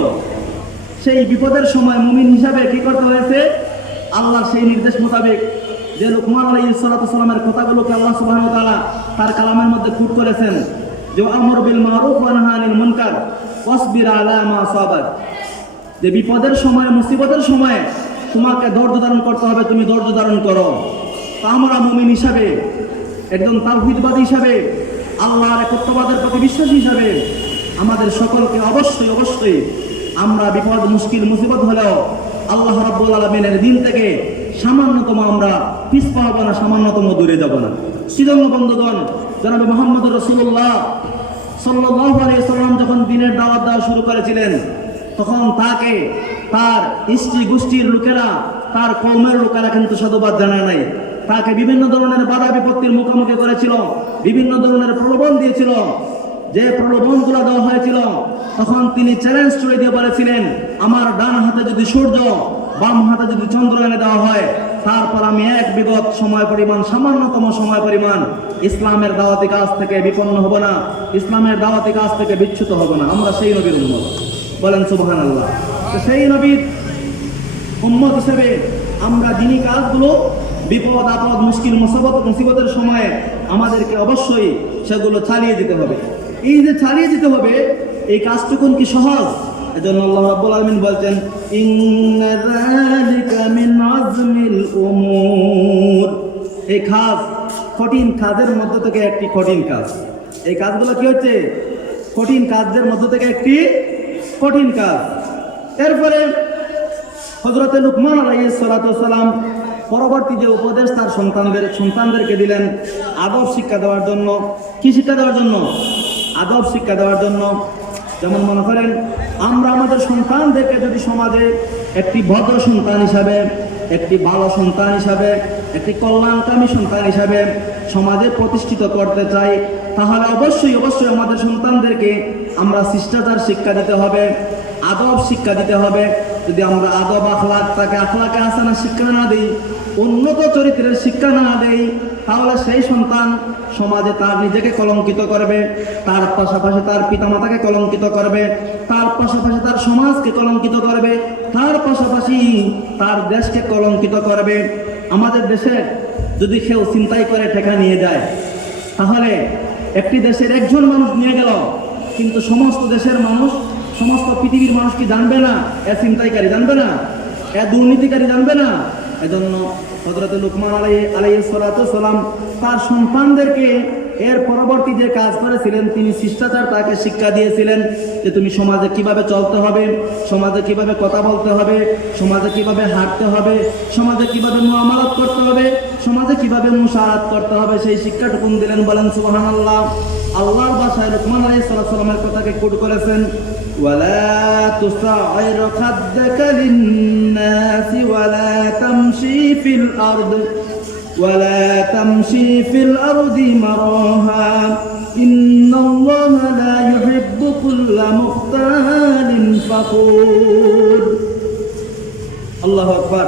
সেই বিপদের সময় মুমিন হিসাবে কি করতে হয়েছে? আল্লাহর সেই নির্দেশ মোতাবেক যে লুকমান আলাইহিস সালাতু সালামের কথাগুলোকে আল্লাহ সুবহানাহু ওয়া তাআলা তার কালামের মধ্যে ফুট করেছেন, যে আমর বিল মারুফ ওয়া নাহা আনিল মুনকার ওয়াসবির আলা মা সাবাক, যে বিপদের সময় মুসিবতের সময় তোমাকে ধৈর্য ধারণ করতে হবে, তুমি ধৈর্য ধারণ করো। তা আমরা মুমিন হিসাবে, একজন তাওহীদবাদী হিসাবে, আল্লাহর একত্ববাদের প্রতি বিশ্বাসী হিসাবে আমাদের সকলকে অবশ্যই অবশ্যই আমরা বিপদ মুশকিল মুসিবত হলেও আল্লাহ রাব্বুল আলামিনের দিন থেকে সামান্যতম আমরা পিছপা হব না, সামান্যতম দূরে যাব না। সেজন্য বন্ধুগণ, জনাবে মুহাম্মদ রাসূলুল্লাহ সাল্লাল্লাহু আলাইহি ওয়াসাল্লাম যখন দিনের দাওয়াত দেওয়া শুরু করেছিলেন, তখন তাকে তার ইষ্টি গোষ্ঠীর লোকেরা, তার কওমের লোকেরা কিন্তু সাধুবাদ জানায় নাই। তাকে বিভিন্ন ধরনের বাধা বিপত্তির মুখোমুখি করেছিল, বিভিন্ন ধরনের প্রলোভন দিয়েছিল। যে প্রলোভনগুলো দেওয়া হয়েছিল, তখন তিনি চ্যালেঞ্জ ছুড়ে দিয়ে বলেছিলেন, আমার ডান হাতে যদি সূর্য, বাম হাতে যদি চন্দ্র এনে দেওয়া হয়, তারপর আমি এক বিগত সময় পরিমাণ, সামান্যতম সময় পরিমাণ ইসলামের দাওয়াতি কাজ থেকে বিপন্ন হব না, ইসলামের দাওয়াতি কাজ থেকে বিচ্যুত হব না। আমরা সেই নবীর উম্মত। বলেন সুবহানাল্লাহ। তো সেই নবীর উম্মত হিসেবে আমরা দিনী কাজগুলো বিপদ আপদ মুশকিল মুসিবতের সময়ে আমাদেরকে অবশ্যই সেগুলো চালিয়ে যেতে হবে। এই যে চালিয়ে যেতে হবে, এই কাজটুকুন কি সহজ? এজন্য আল্লাহ রাব্বুল আলামিন বলছেন ইন্না যালিকা মিন আযমিল উমুর, এই কাজ কঠিন কাজের মধ্য থেকে একটি কঠিন কাজ। এই কাজগুলো কি হচ্ছে? কঠিন কাজের মধ্য থেকে একটি কঠিন কাজ। এরপরে হযরত লুকমান আলাইহিস সালাতু ওয়াস সালাম পরবর্তী যে উপদেশ তার সন্তানদেরকে দিলেন আদব শিক্ষা দেওয়ার জন্য। কি শিক্ষা দেওয়ার জন্য? আদব শিক্ষা দেওয়ার জন্য। যেমন মনে করেন, আমরা আমাদের সন্তানদেরকে যদি সমাজে একটি ভদ্র সন্তান হিসাবে, একটি ভালো সন্তান হিসাবে, একটি কল্যাণকামী সন্তান হিসাবে সমাজে প্রতিষ্ঠিত করতে চাই, তাহলে অবশ্যই অবশ্যই আমাদের সন্তানদেরকে আমরা শিষ্টাচার শিক্ষা দিতে হবে, আদব শিক্ষা দিতে হবে। যদি আমরা আদব আখলাকে হাসানা শিক্ষা না দিই, উন্নত চরিত্রের শিক্ষা না দেই, তাহলে সেই সন্তান সমাজে তার নিজেকে কলঙ্কিত করবে, তার পাশাপাশি তার পিতামাতাকে কলঙ্কিত করবে, তার পাশাপাশি তার সমাজকে কলঙ্কিত করবে, তার পাশাপাশি তার দেশকে কলঙ্কিত করবে। আমাদের দেশে যদি কেউ ছিনতাই করে টাকা নিয়ে যায়, তাহলে একটি দেশের একজন মানুষ নিয়ে গেল, কিন্তু সমস্ত দেশের মানুষ, সমস্ত পৃথিবীর মানুষ কি জানবে না এ ছিনতাইকারী? জানবে না? এ দুর্নীতিকারী? জানবে না? এজন্য হযরত লুকমান আলাইহিস সালাতু ওয়াস সালাম তার সন্তানদেরকে এর পরবর্তী যে কাজ করেছিলেন, তিনি শিষ্টাচার তাকে শিক্ষা দিয়েছিলেন যে তুমি সমাজে কিভাবে চলতে হবে, সমাজে কিভাবে কথা বলতে হবে, সমাজে কিভাবে হাঁটতে হবে, সমাজে কিভাবে মুআমালাত করতে হবে, সমাজে কিভাবে মুশাহাদাত করতে হবে, সেই শিক্ষাটুকুন দিলেন। বলেন সুবহানাল্লাহ। আল্লাহর ভাষায় লুকমান আলাইহিস সালামের কথাকে কোট করেছেন, ওয়ালা তুসাইর খাদ্দাকা লিন-নাসি ওয়ালা তামশি ফিল আরদ ওয়ালা তামশি ফিল আরদি মারাহা ইন্নাল্লাহা লা ইউহিব্বু কুল্লা মুখতালিন ফাখুর। আল্লাহু আকবার।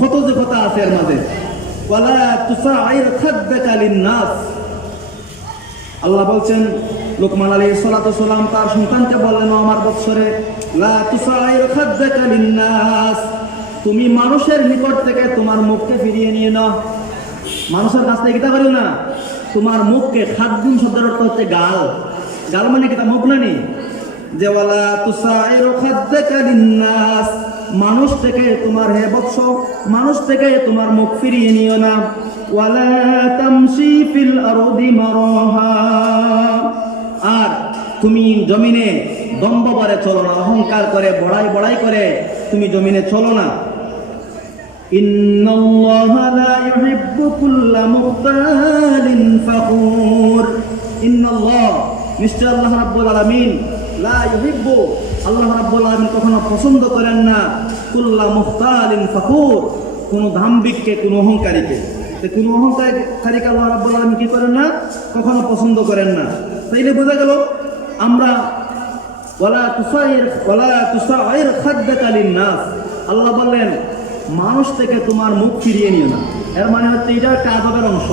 কত যে কথা আছে এর মাঝে, ওয়ালা তুসাইর খাদ্দাকা লিন-নাস। আল্লাহ বলছেন, লুকমান আলাইহিস সালাম তার সন্তানকে বললেন, ও আমার বৎসরে, লা তুসাইর খাদ্দাকা লিন-নাস, তুমি মানুষের নিকট থেকে তোমার মুখকে ফিরিয়ে নিয়ে নাও। মানুষের কাছ থেকে কিতা করিও না, তোমার মুখকে, খাদ্দুন শব্দের অর্থ হচ্ছে গাল, গাল মানে কিতা মুখ না নি, যে ওয়ালা তুসাইর খাদ্দাকা লিন-নাস, মানুষ থেকে তোমার, হে বৎস, মানুষ থেকে তোমার মুখ ফিরিয়ে নিও না। ওয়ালা তামশি ফিল আরদি মারাহা, আর তুমি জমিনে দম্ভ করে চলো না, অহংকার করে, বড়াই বড়াই করে তুমি জমিনে চলো না। ইন্নাল্লাহা লা ইউহিব্বু কুল্লা মুখতালিন ফাখুর। ইন্নাল্লাহ, নিশ্চয় আল্লাহ রাব্বুল আলামিন, লা ইউহিব্বু, আল্লাহ রাব্বুল আলামিন কখনো পছন্দ করেন না, কুল্লা মুখতালিন ফাখুর, কোনো দাম্ভিককে, কোনো অহংকারীকে। কোনো অহংকারীকে আল্লাহ রাব্বুল আলামিন কি করেন না, কখনো পছন্দ করেন না। তাইলে বোঝা গেল আমরা ওয়ালা তুসাইর খাদ্দাকা লিন-নাস, আল্লাহ বললেন মানুষ থেকে তোমার মুখ ফিরিয়ে নিও না। এর মানে হচ্ছে এটা একটা আদবের অংশ।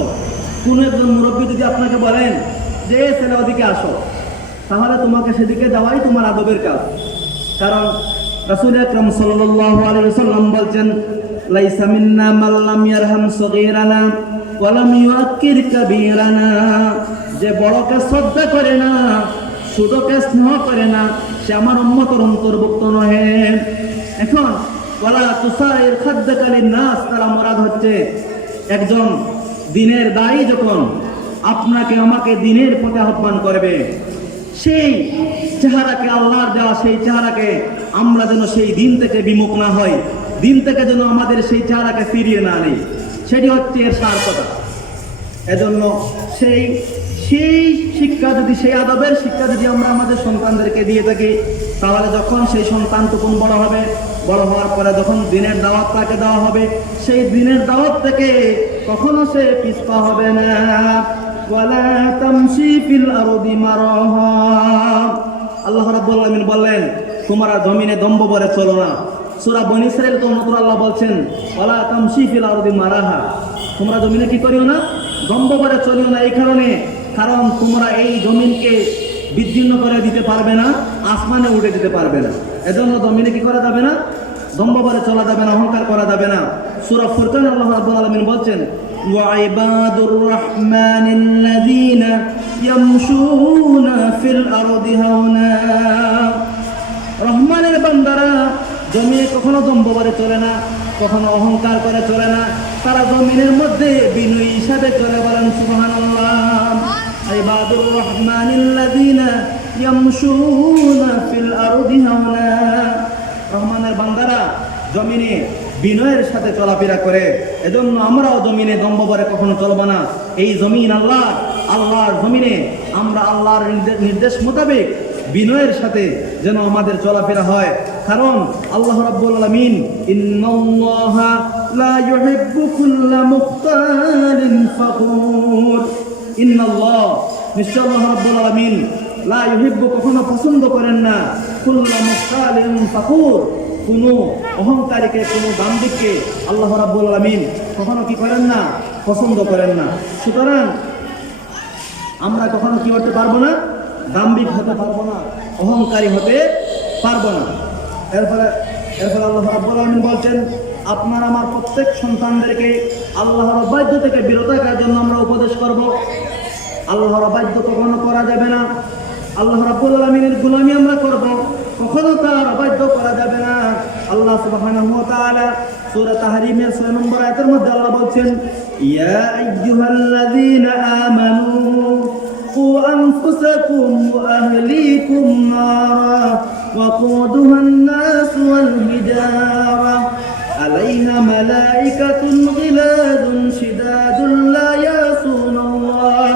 কোন একজন মুরব্বী যদি আপনাকে বলেন যে ছেলে ওদিকে আসো, তাহলে তোমাকে সেদিকে যাওয়াই তোমার আদবের কাজ। কারণ রাসূল আকরাম সাল্লাল্লাহু আলাইহি ওয়াসাল্লাম বলছেন, লাইসা মিন্না মান লাম ইয়ারহাম সগীরানা ওয়া লাম ইউআক্কির কাবীরানা, যে বড়কে শ্রদ্ধা করে না, ছোটকে স্নেহ করে না, সে আমার উম্মতের অন্তর্ভুক্ত নহে। এখন ওয়ালা তুসাইর খাদ্দাকা লিন-নাস, তার মুরাদ হচ্ছে একজন দ্বীনের দায়ী যখন আপনাকে আমাকে দ্বীনের পথে আহ্বান করবে, সেই চেহারাকে, আল্লাহর দেওয়া সেই চেহারাকে আমরা যেন সেই দিন থেকে বিমুখ না হয়, দিন থেকে যেন আমাদের সেই চেহারাকে ফিরিয়ে না আনি, সেটি হচ্ছে এর সার কথা। এজন্য সেই শিক্ষা যদি, সেই আদবের শিক্ষা যদি আমরা আমাদের সন্তানদেরকে দিয়ে থাকি, তাহলে যখন সেই সন্তান তখন বড় হবে, বড় হওয়ার পরে যখন দিনের দাওয়াত তাকে দেওয়া হবে, সেই দিনের দাওয়াত থেকে কখনো সে পিছপা হবে না। ওয়ালা তামশি ফিল আরদি মারাহা, আল্লাহ রাব্বুল আলামিন বললেন তোমরা জমিনে দম্ভ করে চলো না। সূরা বনী ইসরাঈল তো আল্লাহ বলছেন, ওয়ালা তামশি ফিল আরদি মারাহা, তোমরা জমিনে কি করিও না, দম্ভ করে চলিও না। এই কারণ তোমরা এই জমিনকে বিচ্ছিন্ন করে দিতে পারবে না, আসমানে উঠে দিতে পারবে না। এজন্য জমিনে কি করা যাবে না, দম্ভ করে চলা যাবে না, অহংকার করা যাবে না। সূরা ফুরকান আল্লাহ রাব্বুল আলামিন বলছেন, ওয়া ইবাদুর রাহমানিল্লাযীনা ইয়ামশুনা ফিল আরদি হাওনা, রহমানের বান্দারা জমিনে কখনো দম্ভ করে চলে না, কখনো অহংকার করে চলে না, তারা জমিনের মধ্যে বিনয়ী হিসাবে চলে। বলেন সুবহানাল্লাহ। ইবাদুর রাহমানিল্লাযীনা ইয়ামশুনা ফিল আরদি হাওনা, রহমানের বান্দারা জমিনে বিনয়ের সাথে চলাফেরা করে। এজন্য আমরাও জমিনে দম্ভ করে কখনো চলবো না। এই জমিন আল্লাহর জমিনে আমরা আল্লাহর নির্দেশ মোতাবেক বিনয়ের সাথে যেন আমাদের চলাফেরা হয়। কারণ আল্লাহ রাব্বুল আলামিন, ইন্নাল্লাহা লা ইউহিব্বু কুল্লা মুখতালিন ফাখুর, ইন্নাল্লাহ, নিশ্চয় আল্লাহ রাব্বুল আলামিন, লা ইউহিব্বু, কখনো পছন্দ করেন না, কুল্লা মুখতালিন ফাখুর, কোনো অহংকারীকে, কোনো দাম্ভিককে আল্লাহ রাব্বুল আলামিন কখনো কি করেন না, পছন্দ করেন না। সুতরাং আমরা কখনো কি করতে পারবো না, দাম্ভিক হতে পারবো না, অহংকারী হতে পারবো না। এরপরে আল্লাহ রাব্বুল আলামিন বলছেন, আপনার আমার প্রত্যেক সন্তানদেরকে আল্লাহর অবাধ্য থেকে বিরত থাকার জন্য আমরা উপদেশ করব। আল্লাহর অবাধ্য কখনো করা যাবে না। আল্লাহ রাব্বুল আলামিনের গোলামি আমরা করব, কখনো তার অবাধ্য করা যাবে না। আল্লাহ সুবহানাহু ওয়া তাআলা সূরা তাহরিমের 6 নম্বর আয়াতের মধ্যে আল্লাহ বলছেন, ইয়া আইয়ুহাল্লাযীনা আমানু কু আনফুসাকুম ওয়া আহলিকুম নারা ওয়াকুদুহান নাস ওয়াল হিজারা আলাইহা মালাইকাতুন গিলাদুন শিদাদুন লা ইয়াসুনাল্লাহ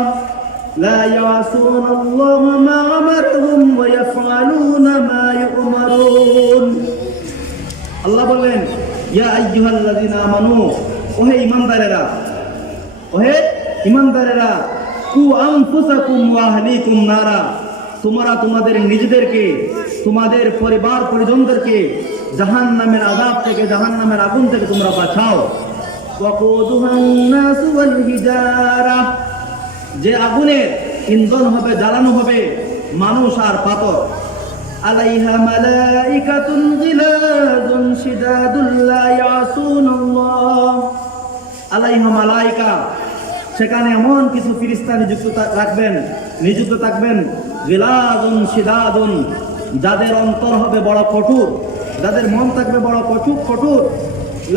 লা يعصون الله ما أمرهم ويفعلون ما يؤمرون আল্লাহ বলেন ইয়া আইয়ুহাল্লাযীনা আমানু ওহে ঈমানদারেরা কু আনফুসাকুম ওয়া আহলিকুম নারা তোমরা তোমাদের নিজেদেরকে তোমাদের পরিবার পরিজনদেরকে জাহান্নামের আযাব থেকে জাহান্নামের আগুন থেকে তোমরা বাঁচাও ওয়াকুদুহান নাস ওয়াল হিজারা যে আগুনের ইন্ধন হবে জ্বালানো হবে মানুষ আর পাথর আলাইহা মালাইকাতুন গিলাযুন শিদাদুল লা ইয়াসুনাল্লাহ আলাইহা মালাইকা সেখানে এমন কিছু ফেরেশতা নিযুক্ত থাকবেন গিলাযুন শিদাদুন যাদের অন্তর হবে বড় কঠোর যাদের মন থাকবে বড় কঠোর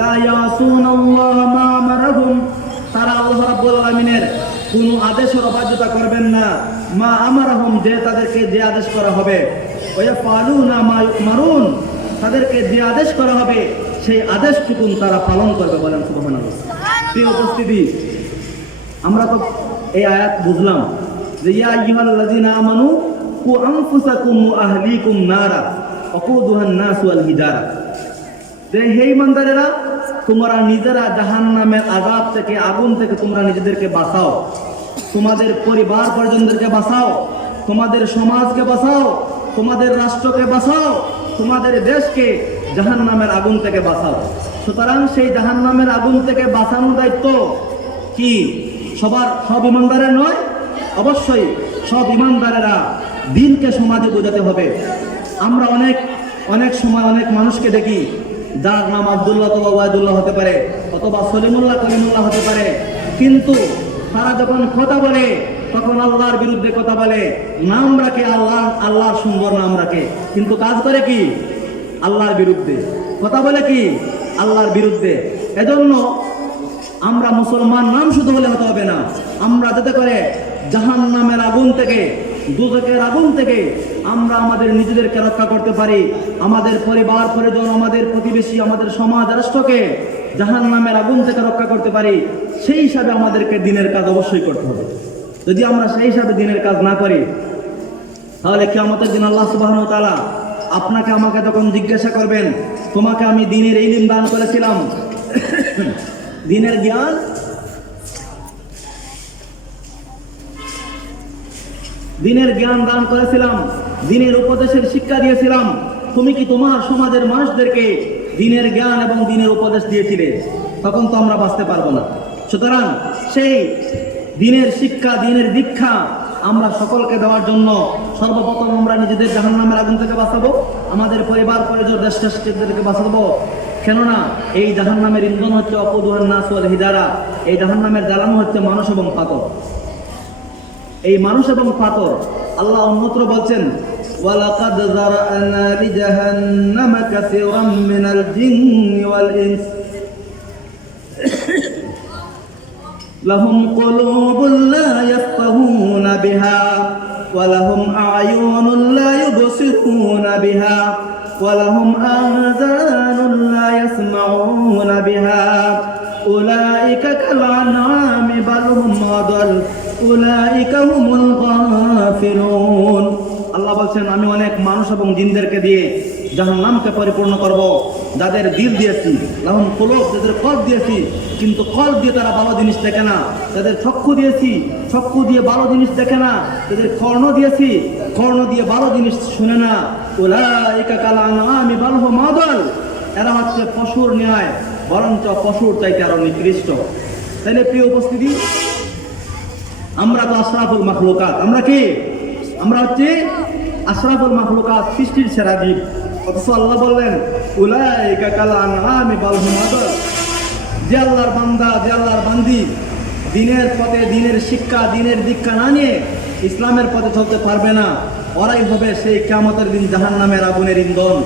লা ইয়াসুনাল্লাহ মা আমারহুম তারা আল্লাহ রাব্বুল আলামিনের কোনো আদেশের অবাধ্যতা করবেন না মা আমারহুম যে তাদেরকে যে আদেশ করা হবে ওয়াফালুনা মা ইউমারুন তাদেরকে যে আদেশ করা হবে সেই আদেশটুকু তারা পালন করবে বলেন সুবহানাল্লাহ। প্রিয় উপস্থিতি আমরা তো এই আয়াত বুঝলাম যে ইয়া আইয়ুহাল্লাযীনা আমানু কু আনফুসাকুম ওয়া আহলিকুম নারা ওয়াকুদুহান নাস ওয়াল হিজারা যে হে ঈমানদারেরা তোমরা নিজেরা জাহান্নামের আযাব থেকে আগুন থেকে তোমরা নিজেদেরকে বাঁচাও তোমাদের পরিবার পরিজনদেরকে বাঁচাও তোমাদের সমাজকে বাঁচাও তোমাদের রাষ্ট্রকে বাঁচাও তোমাদের দেশকে জাহান্নামের আগুন থেকে বাঁচাও। সুতরাং সেই জাহান্নামের আগুন থেকে বাঁচানোর দায়িত্ব কি সব ঈমানদারের নয়? অবশ্যই সব ঈমানদারেরা দিনকে সমাজে বোঝাতে হবে। আমরা অনেক সময় অনেক মানুষকে দেখি যার নাম আব্দুল্লাহ অথবা ওয়াইদুল্লাহ হতে পারে অথবা সলিমুল্লাহ কলিমুল্লাহ হতে পারে, কিন্তু তারা যখন কথা বলে তখন আল্লাহর বিরুদ্ধে কথা বলে, নাম রাখে আল্লাহর সুন্দর নাম রাখে, কিন্তু কাজ করে কি আল্লাহর বিরুদ্ধে, কথা বলে কি আল্লাহর বিরুদ্ধে। এজন্য আমরা মুসলমান নাম শুধু হলে হতে হবে না, আমরা যাতে করে জাহান্নামের আগুন থেকে দুজকের আগুন থেকে আমরা আমাদের নিজেদেরকে রক্ষা করতে পারি, আমাদের পরিবার পরিজন আমাদের প্রতিবেশী আমাদের সমাজ রাষ্ট্রকে জাহান্নামের আগুন থেকে রক্ষা করতে পারি, সেই হিসাবে আমাদেরকে দিনের কাজ অবশ্যই করতে হবে। যদি আমরা সেই হিসাবে দিনের কাজ না করি তাহলে কিয়ামতের দিন আল্লাহ সুবহানাহু ওয়া তাআলা আপনাকে আমাকে তখন জিজ্ঞাসা করবেন, তোমাকে আমি দ্বীনের ইলম দান করেছিলাম, দ্বীনের জ্ঞান দান করেছিলাম, দ্বীনের উপদেশের শিক্ষা দিয়েছিলাম, তুমি কি তোমার সমাজের মানুষদেরকে দ্বীনের জ্ঞান এবং দ্বীনের উপদেশ দিয়েছিলে? তখন তো আমরা বাঁচতে পারবো না। সুতরাং সেই দ্বীনের শিক্ষা দ্বীনের দীক্ষা আমরা সকলকে দেওয়ার জন্য সর্বপ্রথম আমরা নিজেদের জাহান্নামের আগুন থেকে বাঁচাবো, আমাদের পরিবার পরিজন দেশকে বাঁচাবো। কেননা এই জাহান্নামের ইন্ধন হচ্ছে ওয়াকুদুহান নাস ওয়াল হিজারা, এই জাহান্নামের জ্বালানো হচ্ছে মানুষ এবং পাথর। এই মানুষ এবং পাথর আল্লাহ অন্যত্র বলছেন, ওয়ালাকাদ যারা'না লিজাহান্নামা কাসীরাম মিনাল জিন্নি ওয়াল ইনস লাহুম কুলুবুন লা ইয়াফকাহুনা বিহা ওয়া লাহুম আ'য়ুনুন লা ইউবসিরুনা বিহা ওয়া লাহুম আযানুন লা ইয়াসমাউনা বিহা উলাইকা কাল আনআমি বাল হুম আদাল উলাইকা হুমুল গাফিলুন। আল্লাহ বলছেন, আমি অনেক মানুষ এবং জিনদেরকে দিয়ে জাহান্নামকে পরিপূর্ণ করব, যাদের দিল দিয়েছি, লাহুম কুলুব যাদের কলব দিয়েছি, কিন্তু কলব দিয়ে তারা ভালো জিনিস দেখে না, তাদের চক্ষু দিয়েছি, চক্ষু দিয়ে ভালো জিনিস দেখে না, তাদের কর্ণ দিয়েছি, কর্ণ দিয়ে ভালো জিনিস শুনে না, উলাইকা কাল আনআমি বাল হুম আদাল, এরা হচ্ছে পশুর ন্যায়, বরঞ্চ পশুর চাইতে আরো নিকৃষ্ট। তাহলে প্রিয় উপস্থিতি, আমরা তো আশরাফুল মাখলুকাত, আমরা কি আমরা হচ্ছে আশরাফুল মাখলুকাত, সৃষ্টির সেরা জীব। অথচ আল্লাহ বললেন উলাইকা কাল আনআমি বাল হুম আদাল, যে আল্লাহর বান্দা যে আল্লাহর বান্দি দ্বীনের পথে দ্বীনের শিক্ষা দ্বীনের দীক্ষা না নিয়ে ইসলামের পথে চলতে পারবে না, ওরাই হবে সেই কিয়ামতের দিন জাহান্নামের আগুনের ইন্ধন,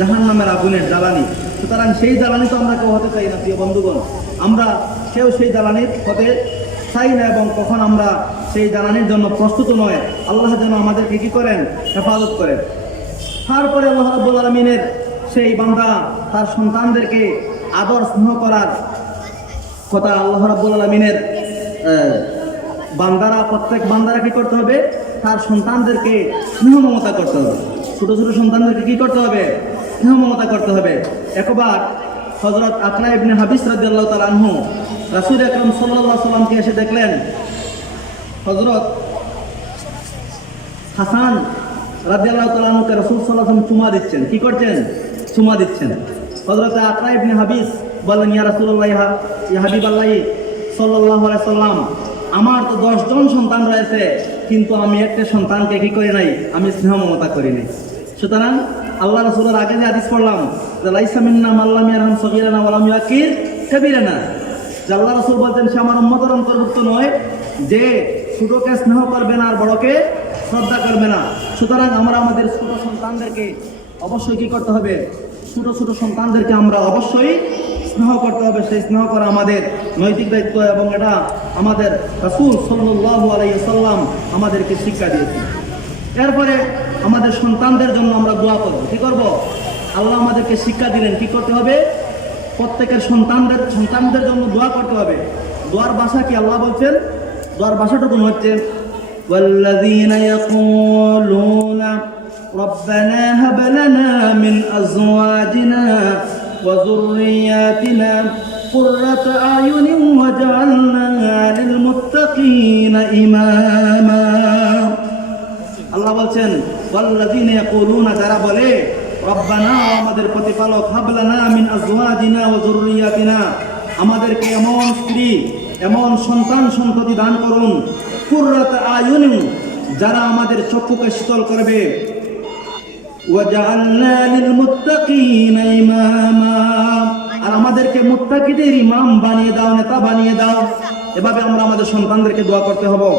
জাহান্নামের আগুনের জ্বালানি। সুতরাং সেই জ্বালানি তো আমরা কেউ হতে চাই না প্রিয় বন্ধুগণ, আমরা কেউ সেই জ্বালানির পথে চাই না এবং কখন আমরা সেই জ্বালানির জন্য প্রস্তুত নয়। আল্লাহ যেন আমাদেরকে কি করেন, হেফাজত করেন। তারপরে আল্লাহ রাব্বুল আলামিনের সেই বান্দা তার সন্তানদেরকে আদর স্নেহ করার কথা আল্লাহ রাব্বুল আলামিনের বান্দারা প্রত্যেক বান্দারা কি করতে হবে? তার সন্তানদেরকে স্নেহ মমতা করতে হবে। ছোট ছোট সন্তানদেরকে কি করতে হবে? স্নেহ মমতা করতে হবে। একবার হযরত আকরা ইবনে হাবিস রাদিয়াল্লাহু তাআলা আনহু রাসূল আকরাম সাল্লাল্লাহু আলাইহি ওয়াসাল্লামকে এসে দেখলেন হযরত হাসান রাদিয়াল্লাহু তাআলা আনহুকে রাসূল সাল্লাল্লাহু আলাইহি ওয়াসাল্লাম চুমা দিচ্ছেন। কি করছেন? চুমা দিচ্ছেন। হযরত আকরা ইবনে হাবিস বললেন, ইয়া রাসূলুল্লাহ, ইয়া হাবিবাল্লাহ সাল্লাল্লাহু আলাইহি ওয়াসাল্লাম, আমার তো 10 জন সন্তান রয়েছে, কিন্তু আমি একটা সন্তানকে কি করি নাই? আমি স্নেহ মমতা করি নাই। সুতরাং আল্লাহ রাসূলের আগে যে হাদিস পড়লাম যে লাইসা মিন্না মান লাম ইয়ারহাম সগীরানা ওয়া লাম ইয়াকির কাবীরানা, যে আল্লাহ রাসূল বলতেন সে আমার উম্মতের অন্তর্ভুক্ত নয় যে ছোটকে স্নেহ করবে না আর বড়কে শ্রদ্ধা করবে না। সুতরাং আমরা আমাদের ছোট সন্তানদেরকে অবশ্যই কি করতে হবে? ছোট ছোট সন্তানদেরকে আমরা অবশ্যই স্নেহ করতে হবে। সেই স্নেহ করা আমাদের নৈতিক দায়িত্ব এবং এটা আমাদের রাসূল সাল্লাল্লাহু আলাইহি ওয়াসাল্লাম আমাদেরকে শিক্ষা দিয়েছেন। এরপরে আমাদের সন্তানদের জন্য আমরা দোয়া করব। কি করব? আল্লাহ আমাদেরকে শিক্ষা দিলেন কি করতে হবে? প্রত্যেকের সন্তানদের জন্য দোয়া করতে হবে। দোয়ার ভাষা কি? আল্লাহ বলছেন, দোয়ার ভাষাটুকু হচ্ছে ওয়াল্লাযীনা ইয়াকুলুনা রব্বানা হাব লানা মিন আজওয়াজিনা ওয়া যুররিয়াতিনা কুররাতা আয়ুনিন ওয়াজআলনা লিল মুত্তাকিনা ইমামা। আল্লাহ বলছেন ওয়াল্লাযীনা ইয়াকুলুনা, যারা বলে রব্বানা, আমাদের প্রতিপালক, হাব লানা মিন আজওয়াজিনা ওয়া যুররিয়াতিনা, আমাদেরকে এমন স্ত্রী এমন সন্তান সন্ততি দান করুন, কুররাতা আয়ুনিন, যারা আমাদের চক্ষুকে শীতল করবে, ওয়াজআলনা লিল মুত্তাকিনা ইমামা, আর আমাদেরকে মুত্তাকিদের ইমাম বানিয়ে দাও, নেতা বানিয়ে দাও। এভাবে আমরা আমাদের সন্তানদেরকে দোয়া করতে হবে।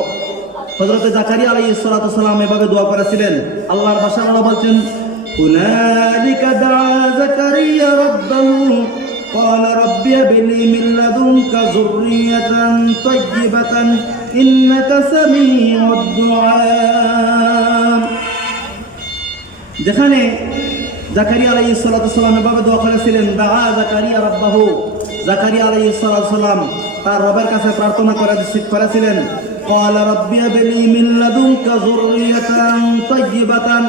হযরত জাকারিয়া আলাইহিস সালাতু সালাম এভাবে দোয়া করেছিলেন। আল্লাহর ভাষায় আল্লাহ বলছেন হুনালিকা দাআ জাকারিয়া রাব্বাহু ক্বালা রাব্বি হাব লি মিন লাদুনকা যুররিয়াতান তাইয়্যিবাতান ইন্নাকা সামিউদ দুআ। যেখানে জাকারিয়া আলাইহিস সালাতু সালাম এভাবে দোয়া করেছিলেন, দাআ জাকারিয়া রাব্বাহু, জাকারিয়া আলাইহিস সালাতু সালাম তার রবের কাছে প্রার্থনা করেছিলেন, ক্বালা রাব্বি হাব লি মিন লাদুনকা যুররিয়াতান তাইয়্যিবাতান,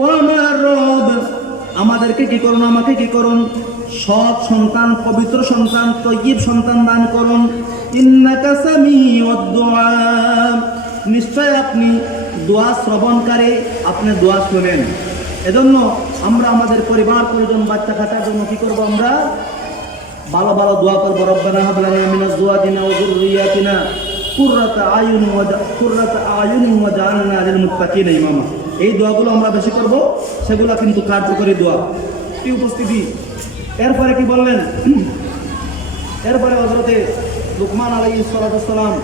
ও আমার রব, আমাদেরকে কি করুন, আমাকে কি করুন, সৎ সন্তান, পবিত্র সন্তান, তয়্যিব সন্তান দান করুন। ইন্নাকা সামিউদ দুআ, নিশ্চয় আপনি দোয়া শ্রবণকারী, আপনি দোয়া শোনেন। এজন্য আমরা আমাদের পরিবার পরিজন বাচ্চা কাচ্চার জন্য কি করব? আমরা ভালো ভালো দোয়া করবো। রব্বানা হাব লানা মিন আজওয়াজিনা ওয়া যুররিয়াতিনা কুররাতা আয়ুনিন ওয়াজআলনা লিল মুত্তাকিনা ইমামা। এই দোয়াগুলো আমরা বেশি করব, সেগুলো কিন্তু কার্যকরী দোয়া। কি উপস্থিতি, এরপরে কি বললেন? এরপরে হযরতে লুকমান আলাইহিস সালাতু সালাম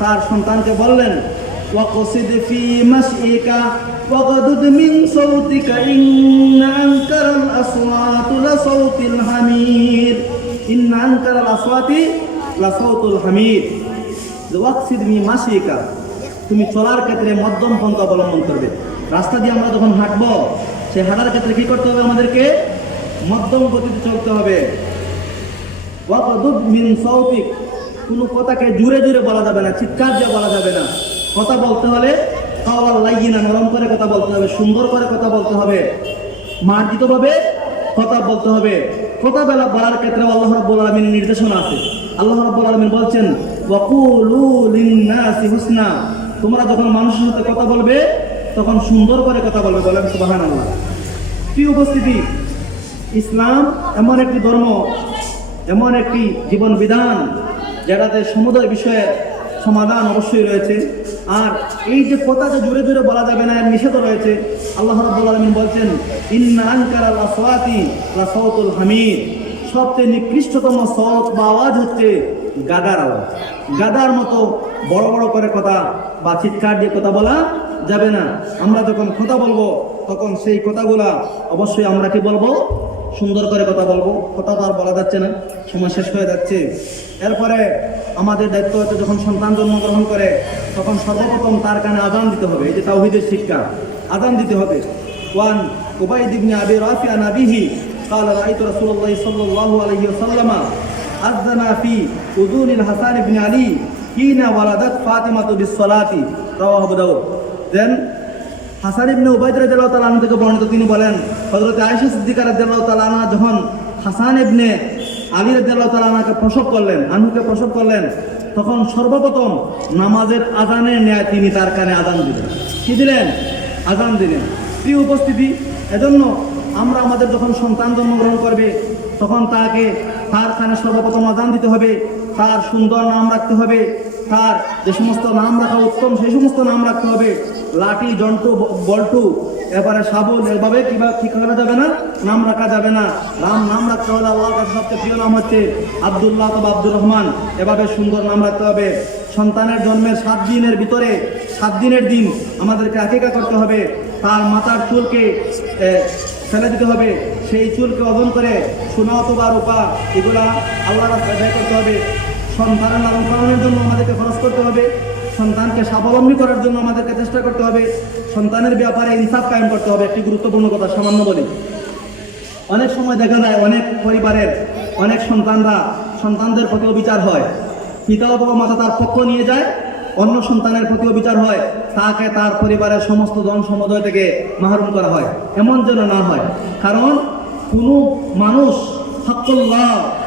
তার সন্তানকে বললেন, ওয়াকসিদ ফি মাশইকা ওয়াগদুদ মিন সাউতিকা ইন্না আনকারাল আসওয়াতু লাসাউতুল হামির, ইন্না আনকারাল আসওয়াতি লাসাউতুল হামির। ওয়াকসিদ ফি মাশইকা, তুমি চলার ক্ষেত্রে মধ্যম পন্থা অবলম্বন করবে। রাস্তা দিয়ে আমরা যখন হাঁটবো, সেই হাঁটার ক্ষেত্রে কি করতে হবে? আমাদেরকে মধ্যম গতিতে চলতে হবে। ওয়াগদুদ মিন সাউতিক, কোনো কথাকে জোরে জোরে বলা যাবে না, চিৎকার দিয়ে বলা যাবে না। কথা বলতে হলে কাওয়াল লাইয়িনা, নরম করে কথা বলতে হবে, সুন্দর করে কথা বলতে হবে, মার্জিতভাবে কথা বলতে হবে। কথা বলার ক্ষেত্রে আল্লাহ রাব্বুল আলামিনের নির্দেশনা আছে। আল্লাহ রাব্বুল আলামিন বলছেন ওয়াকুলু লিন-নাসি হুসনা, তোমরা যখন মানুষের সাথে কথা বলবে তখন সুন্দর করে কথা বলবে। বলেন সুবহানাল্লাহ। কি উপস্থিতি, ইসলাম এমন একটি ধর্ম, এমন একটি জীবন বিধান যেটাতে সমুদয় বিষয়ের সমাধান অবশ্যই রয়েছে। আর এই যে কথাটা জোরে জোরে বলা যাবে না, এর নিষেধ রয়েছে। আল্লাহ রাব্বুল আলামিন বলছেন ইন্না আনকারাল আসওয়াতি লাসাউতুল হামির, সবচেয়ে নিকৃষ্টতম সওত বা আওয়াজ হচ্ছে গাদার আওয়াজ। গাদার মতো বড় বড় করে কথা বা চিৎকার দিয়ে কথা বলা যাবে না। আমরা যখন কথা বলবো তখন সেই কথাগুলা অবশ্যই আমরা কি বলবো? সুন্দর করে কথা বলবো। কথা তো আর বলা যাচ্ছে না, সময় শেষ হয়ে যাচ্ছে। এরপরে আমাদের দায়িত্ব হচ্ছে যখন সন্তান জন্মগ্রহণ করে তখন সর্বপ্রথম তার কানে আযান দিতে হবে। এই যে তাওহীদের শিক্ষা, আযান দিতে হবে। ওয়ান উবাইদ ইবনে আবি রাফি আন আবিহি قال رأيت رسول الله صلى الله عليه وسلم আযযানা ফি উযুনিল হাসান ইবনে আলী হিনা ওয়ালাদাত ফাতিমাতু বিস-সালাতি রাওয়াহু আবু দাউদ। দেন হাসান ইবনে উবাইদ রাদিয়াল্লাহু তাআলা আনহু থেকে বর্ণিত, তিনি বলেন হযরত আয়েশা সিদ্দিকা রাদিয়াল্লাহু তাআলা আনহা যখন হাসান ইবনে আলী রাদিয়াল্লাহু তাআলা আনহুকে প্রসব করলেন তখন সর্বপ্রথম নামাজের আজানের ন্যায় তিনি তার কানে আজান দিলেন। কি দিলেন? আজান দিলেন। প্রিয় উপস্থিতি, এজন্য আমরা আমাদের যখন সন্তান জন্মগ্রহণ করবে তখন তার কানে সর্বপ্রথম আজান দিতে হবে, তার সুন্দর নাম রাখতে হবে, তার যে সমস্ত নাম রাখা উত্তম সেই সমস্ত নাম রাখতে হবে। লাঠি, জন্টু, বল্টু, এবারে সাবুন, এভাবে ঠিক করা যাবে না, নাম রাখা যাবে না। নাম রাখতে হলে আল্লাহর কাছে সবচেয়ে প্রিয় নাম হচ্ছে আব্দুল্লাহ অথবা আব্দুর রহমান, এভাবে সুন্দর নাম রাখতে হবে। সন্তানের জন্মের 7 দিনের ভিতরে 7 দিনের দিন আমাদেরকে আকিকা করতে হবে। তার মাথার চুলকে ফেলে দিতে হবে, সেই চুলকে ওজন করে সোনা অথবা রূপা এগুলা আল্লাহর রাস্তায় ব্যয় করতে হবে। সন্তানের লালন পালনের জন্য আমাদেরকে খরচ করতে হবে, সন্তানকে স্বাবলম্বী করার জন্য আমাদেরকে চেষ্টা করতে হবে, সন্তানের ব্যাপারে ইনসাফ কায়েম করতে হবে। একটি গুরুত্বপূর্ণ কথা সামান্য বলি, অনেক সময় দেখা যায় অনেক পরিবারের অনেক সন্তানদের প্রতি অবিচার হয়। পিতা অথবা মাতা তার পক্ষ নিয়ে যায়, অন্য সন্তানের প্রতি অবিচার হয়, তাকে তার পরিবারের সমস্ত ধন সমুদয় থেকে মাহরুম করা হয়। এমন যেন না হয়, কারণ কোনো মানুষ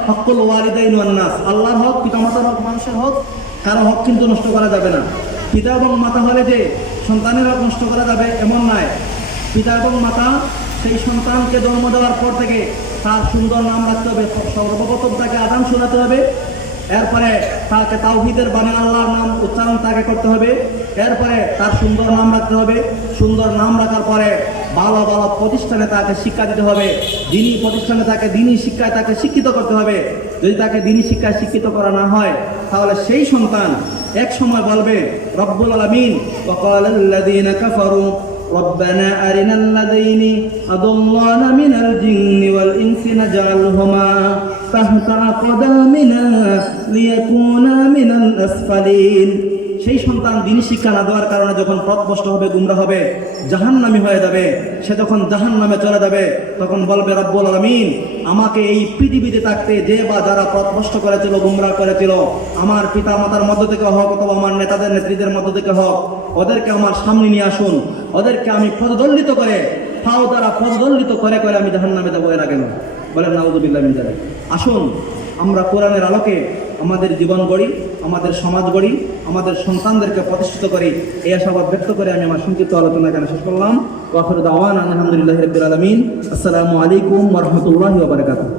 হক্কুল ওয়ালিদাইন ওয়ান নাস, আল্লাহর হক, পিতামাতার হক, মানুষের হক, কারো হক কিন্তু নষ্ট করা যাবে না। পিতা এবং মাতা হলে যে সন্তানের হক নষ্ট করা যাবে এমন নয়। পিতা এবং মাতা সেই সন্তানকে জন্ম দেওয়ার পর থেকে তার সুন্দর নাম রাখতে হবে, সর্বপ্রথম তাকে আযান শোনাতে হবে, এরপরে তাকে তাওহীদের বাণী আল্লাহর নাম উচ্চারণ তাকে করতে হবে, এরপরে তার সুন্দর নাম রাখতে হবে। সুন্দর নাম রাখার পরে ভালো ভালো প্রতিষ্ঠানে তাকে শিক্ষা দিতে হবে, দিনী প্রতিষ্ঠানে তাকে দিনী শিক্ষায় তাকে শিক্ষিত করতে হবে। যদি তাকে দিনী শিক্ষায় শিক্ষিত করা না হয় তাহলে সেই সন্তান এক সময় বলবে রব্বুল আলামিন ওয়া ক্বালাল্লাযীনা কাফারু রব্বানা আরিনাল্লাযীনি আদাল্লানা মিনাল জিন্নি ওয়াল ইনসি নাজআলহুমা তাহতা আকদামিনা লিয়াকুনা মিনাল আসফালিন। সেই সন্তান দিনী শিক্ষা না দেওয়ার কারণে যখন পথভ্রষ্ট হবে, গুমরাহ হবে, জাহান্নামী হয়ে যাবে, সে যখন জাহান্নামে চলে যাবে তখন বলবে রব্বুল আলামিন আমাকে এই পৃথিবীতে থাকতে যে বা যারা পথভ্রষ্ট করেছিল, গুমরাহ করেছিল, আমার পিতা মাতার মধ্য থেকে হোক অথবা আমার নেতাদের নেত্রীদের মধ্য থেকে হোক, ওদেরকে আমার সামনে নিয়ে আসুন, ওদেরকে আমি পদদলিত করে ফাও দ্বারা পদদলিত করে আমি জাহান্নামে যাবো, এর আগে না। বলেন নাউযুবিল্লাহি মিন যালিক। আসুন আমরা কোরআনের আলোকে আমাদের জীবন গড়ি, আমাদের সমাজ গড়ি, আমাদের সন্তানদেরকে প্রতিষ্ঠিত করি। এই আশাবাদ ব্যক্ত করে আমি আমার সংক্ষিপ্ত আলোচনা এখানে শেষ করলাম। ওয়া আখিরু দাওয়ানা আলহামদুলিল্লাহি রাব্বিল আলামিন। আসসালামু আলাইকুম ওয়া রাহমাতুল্লাহি ওয়া বারাকাতুহু।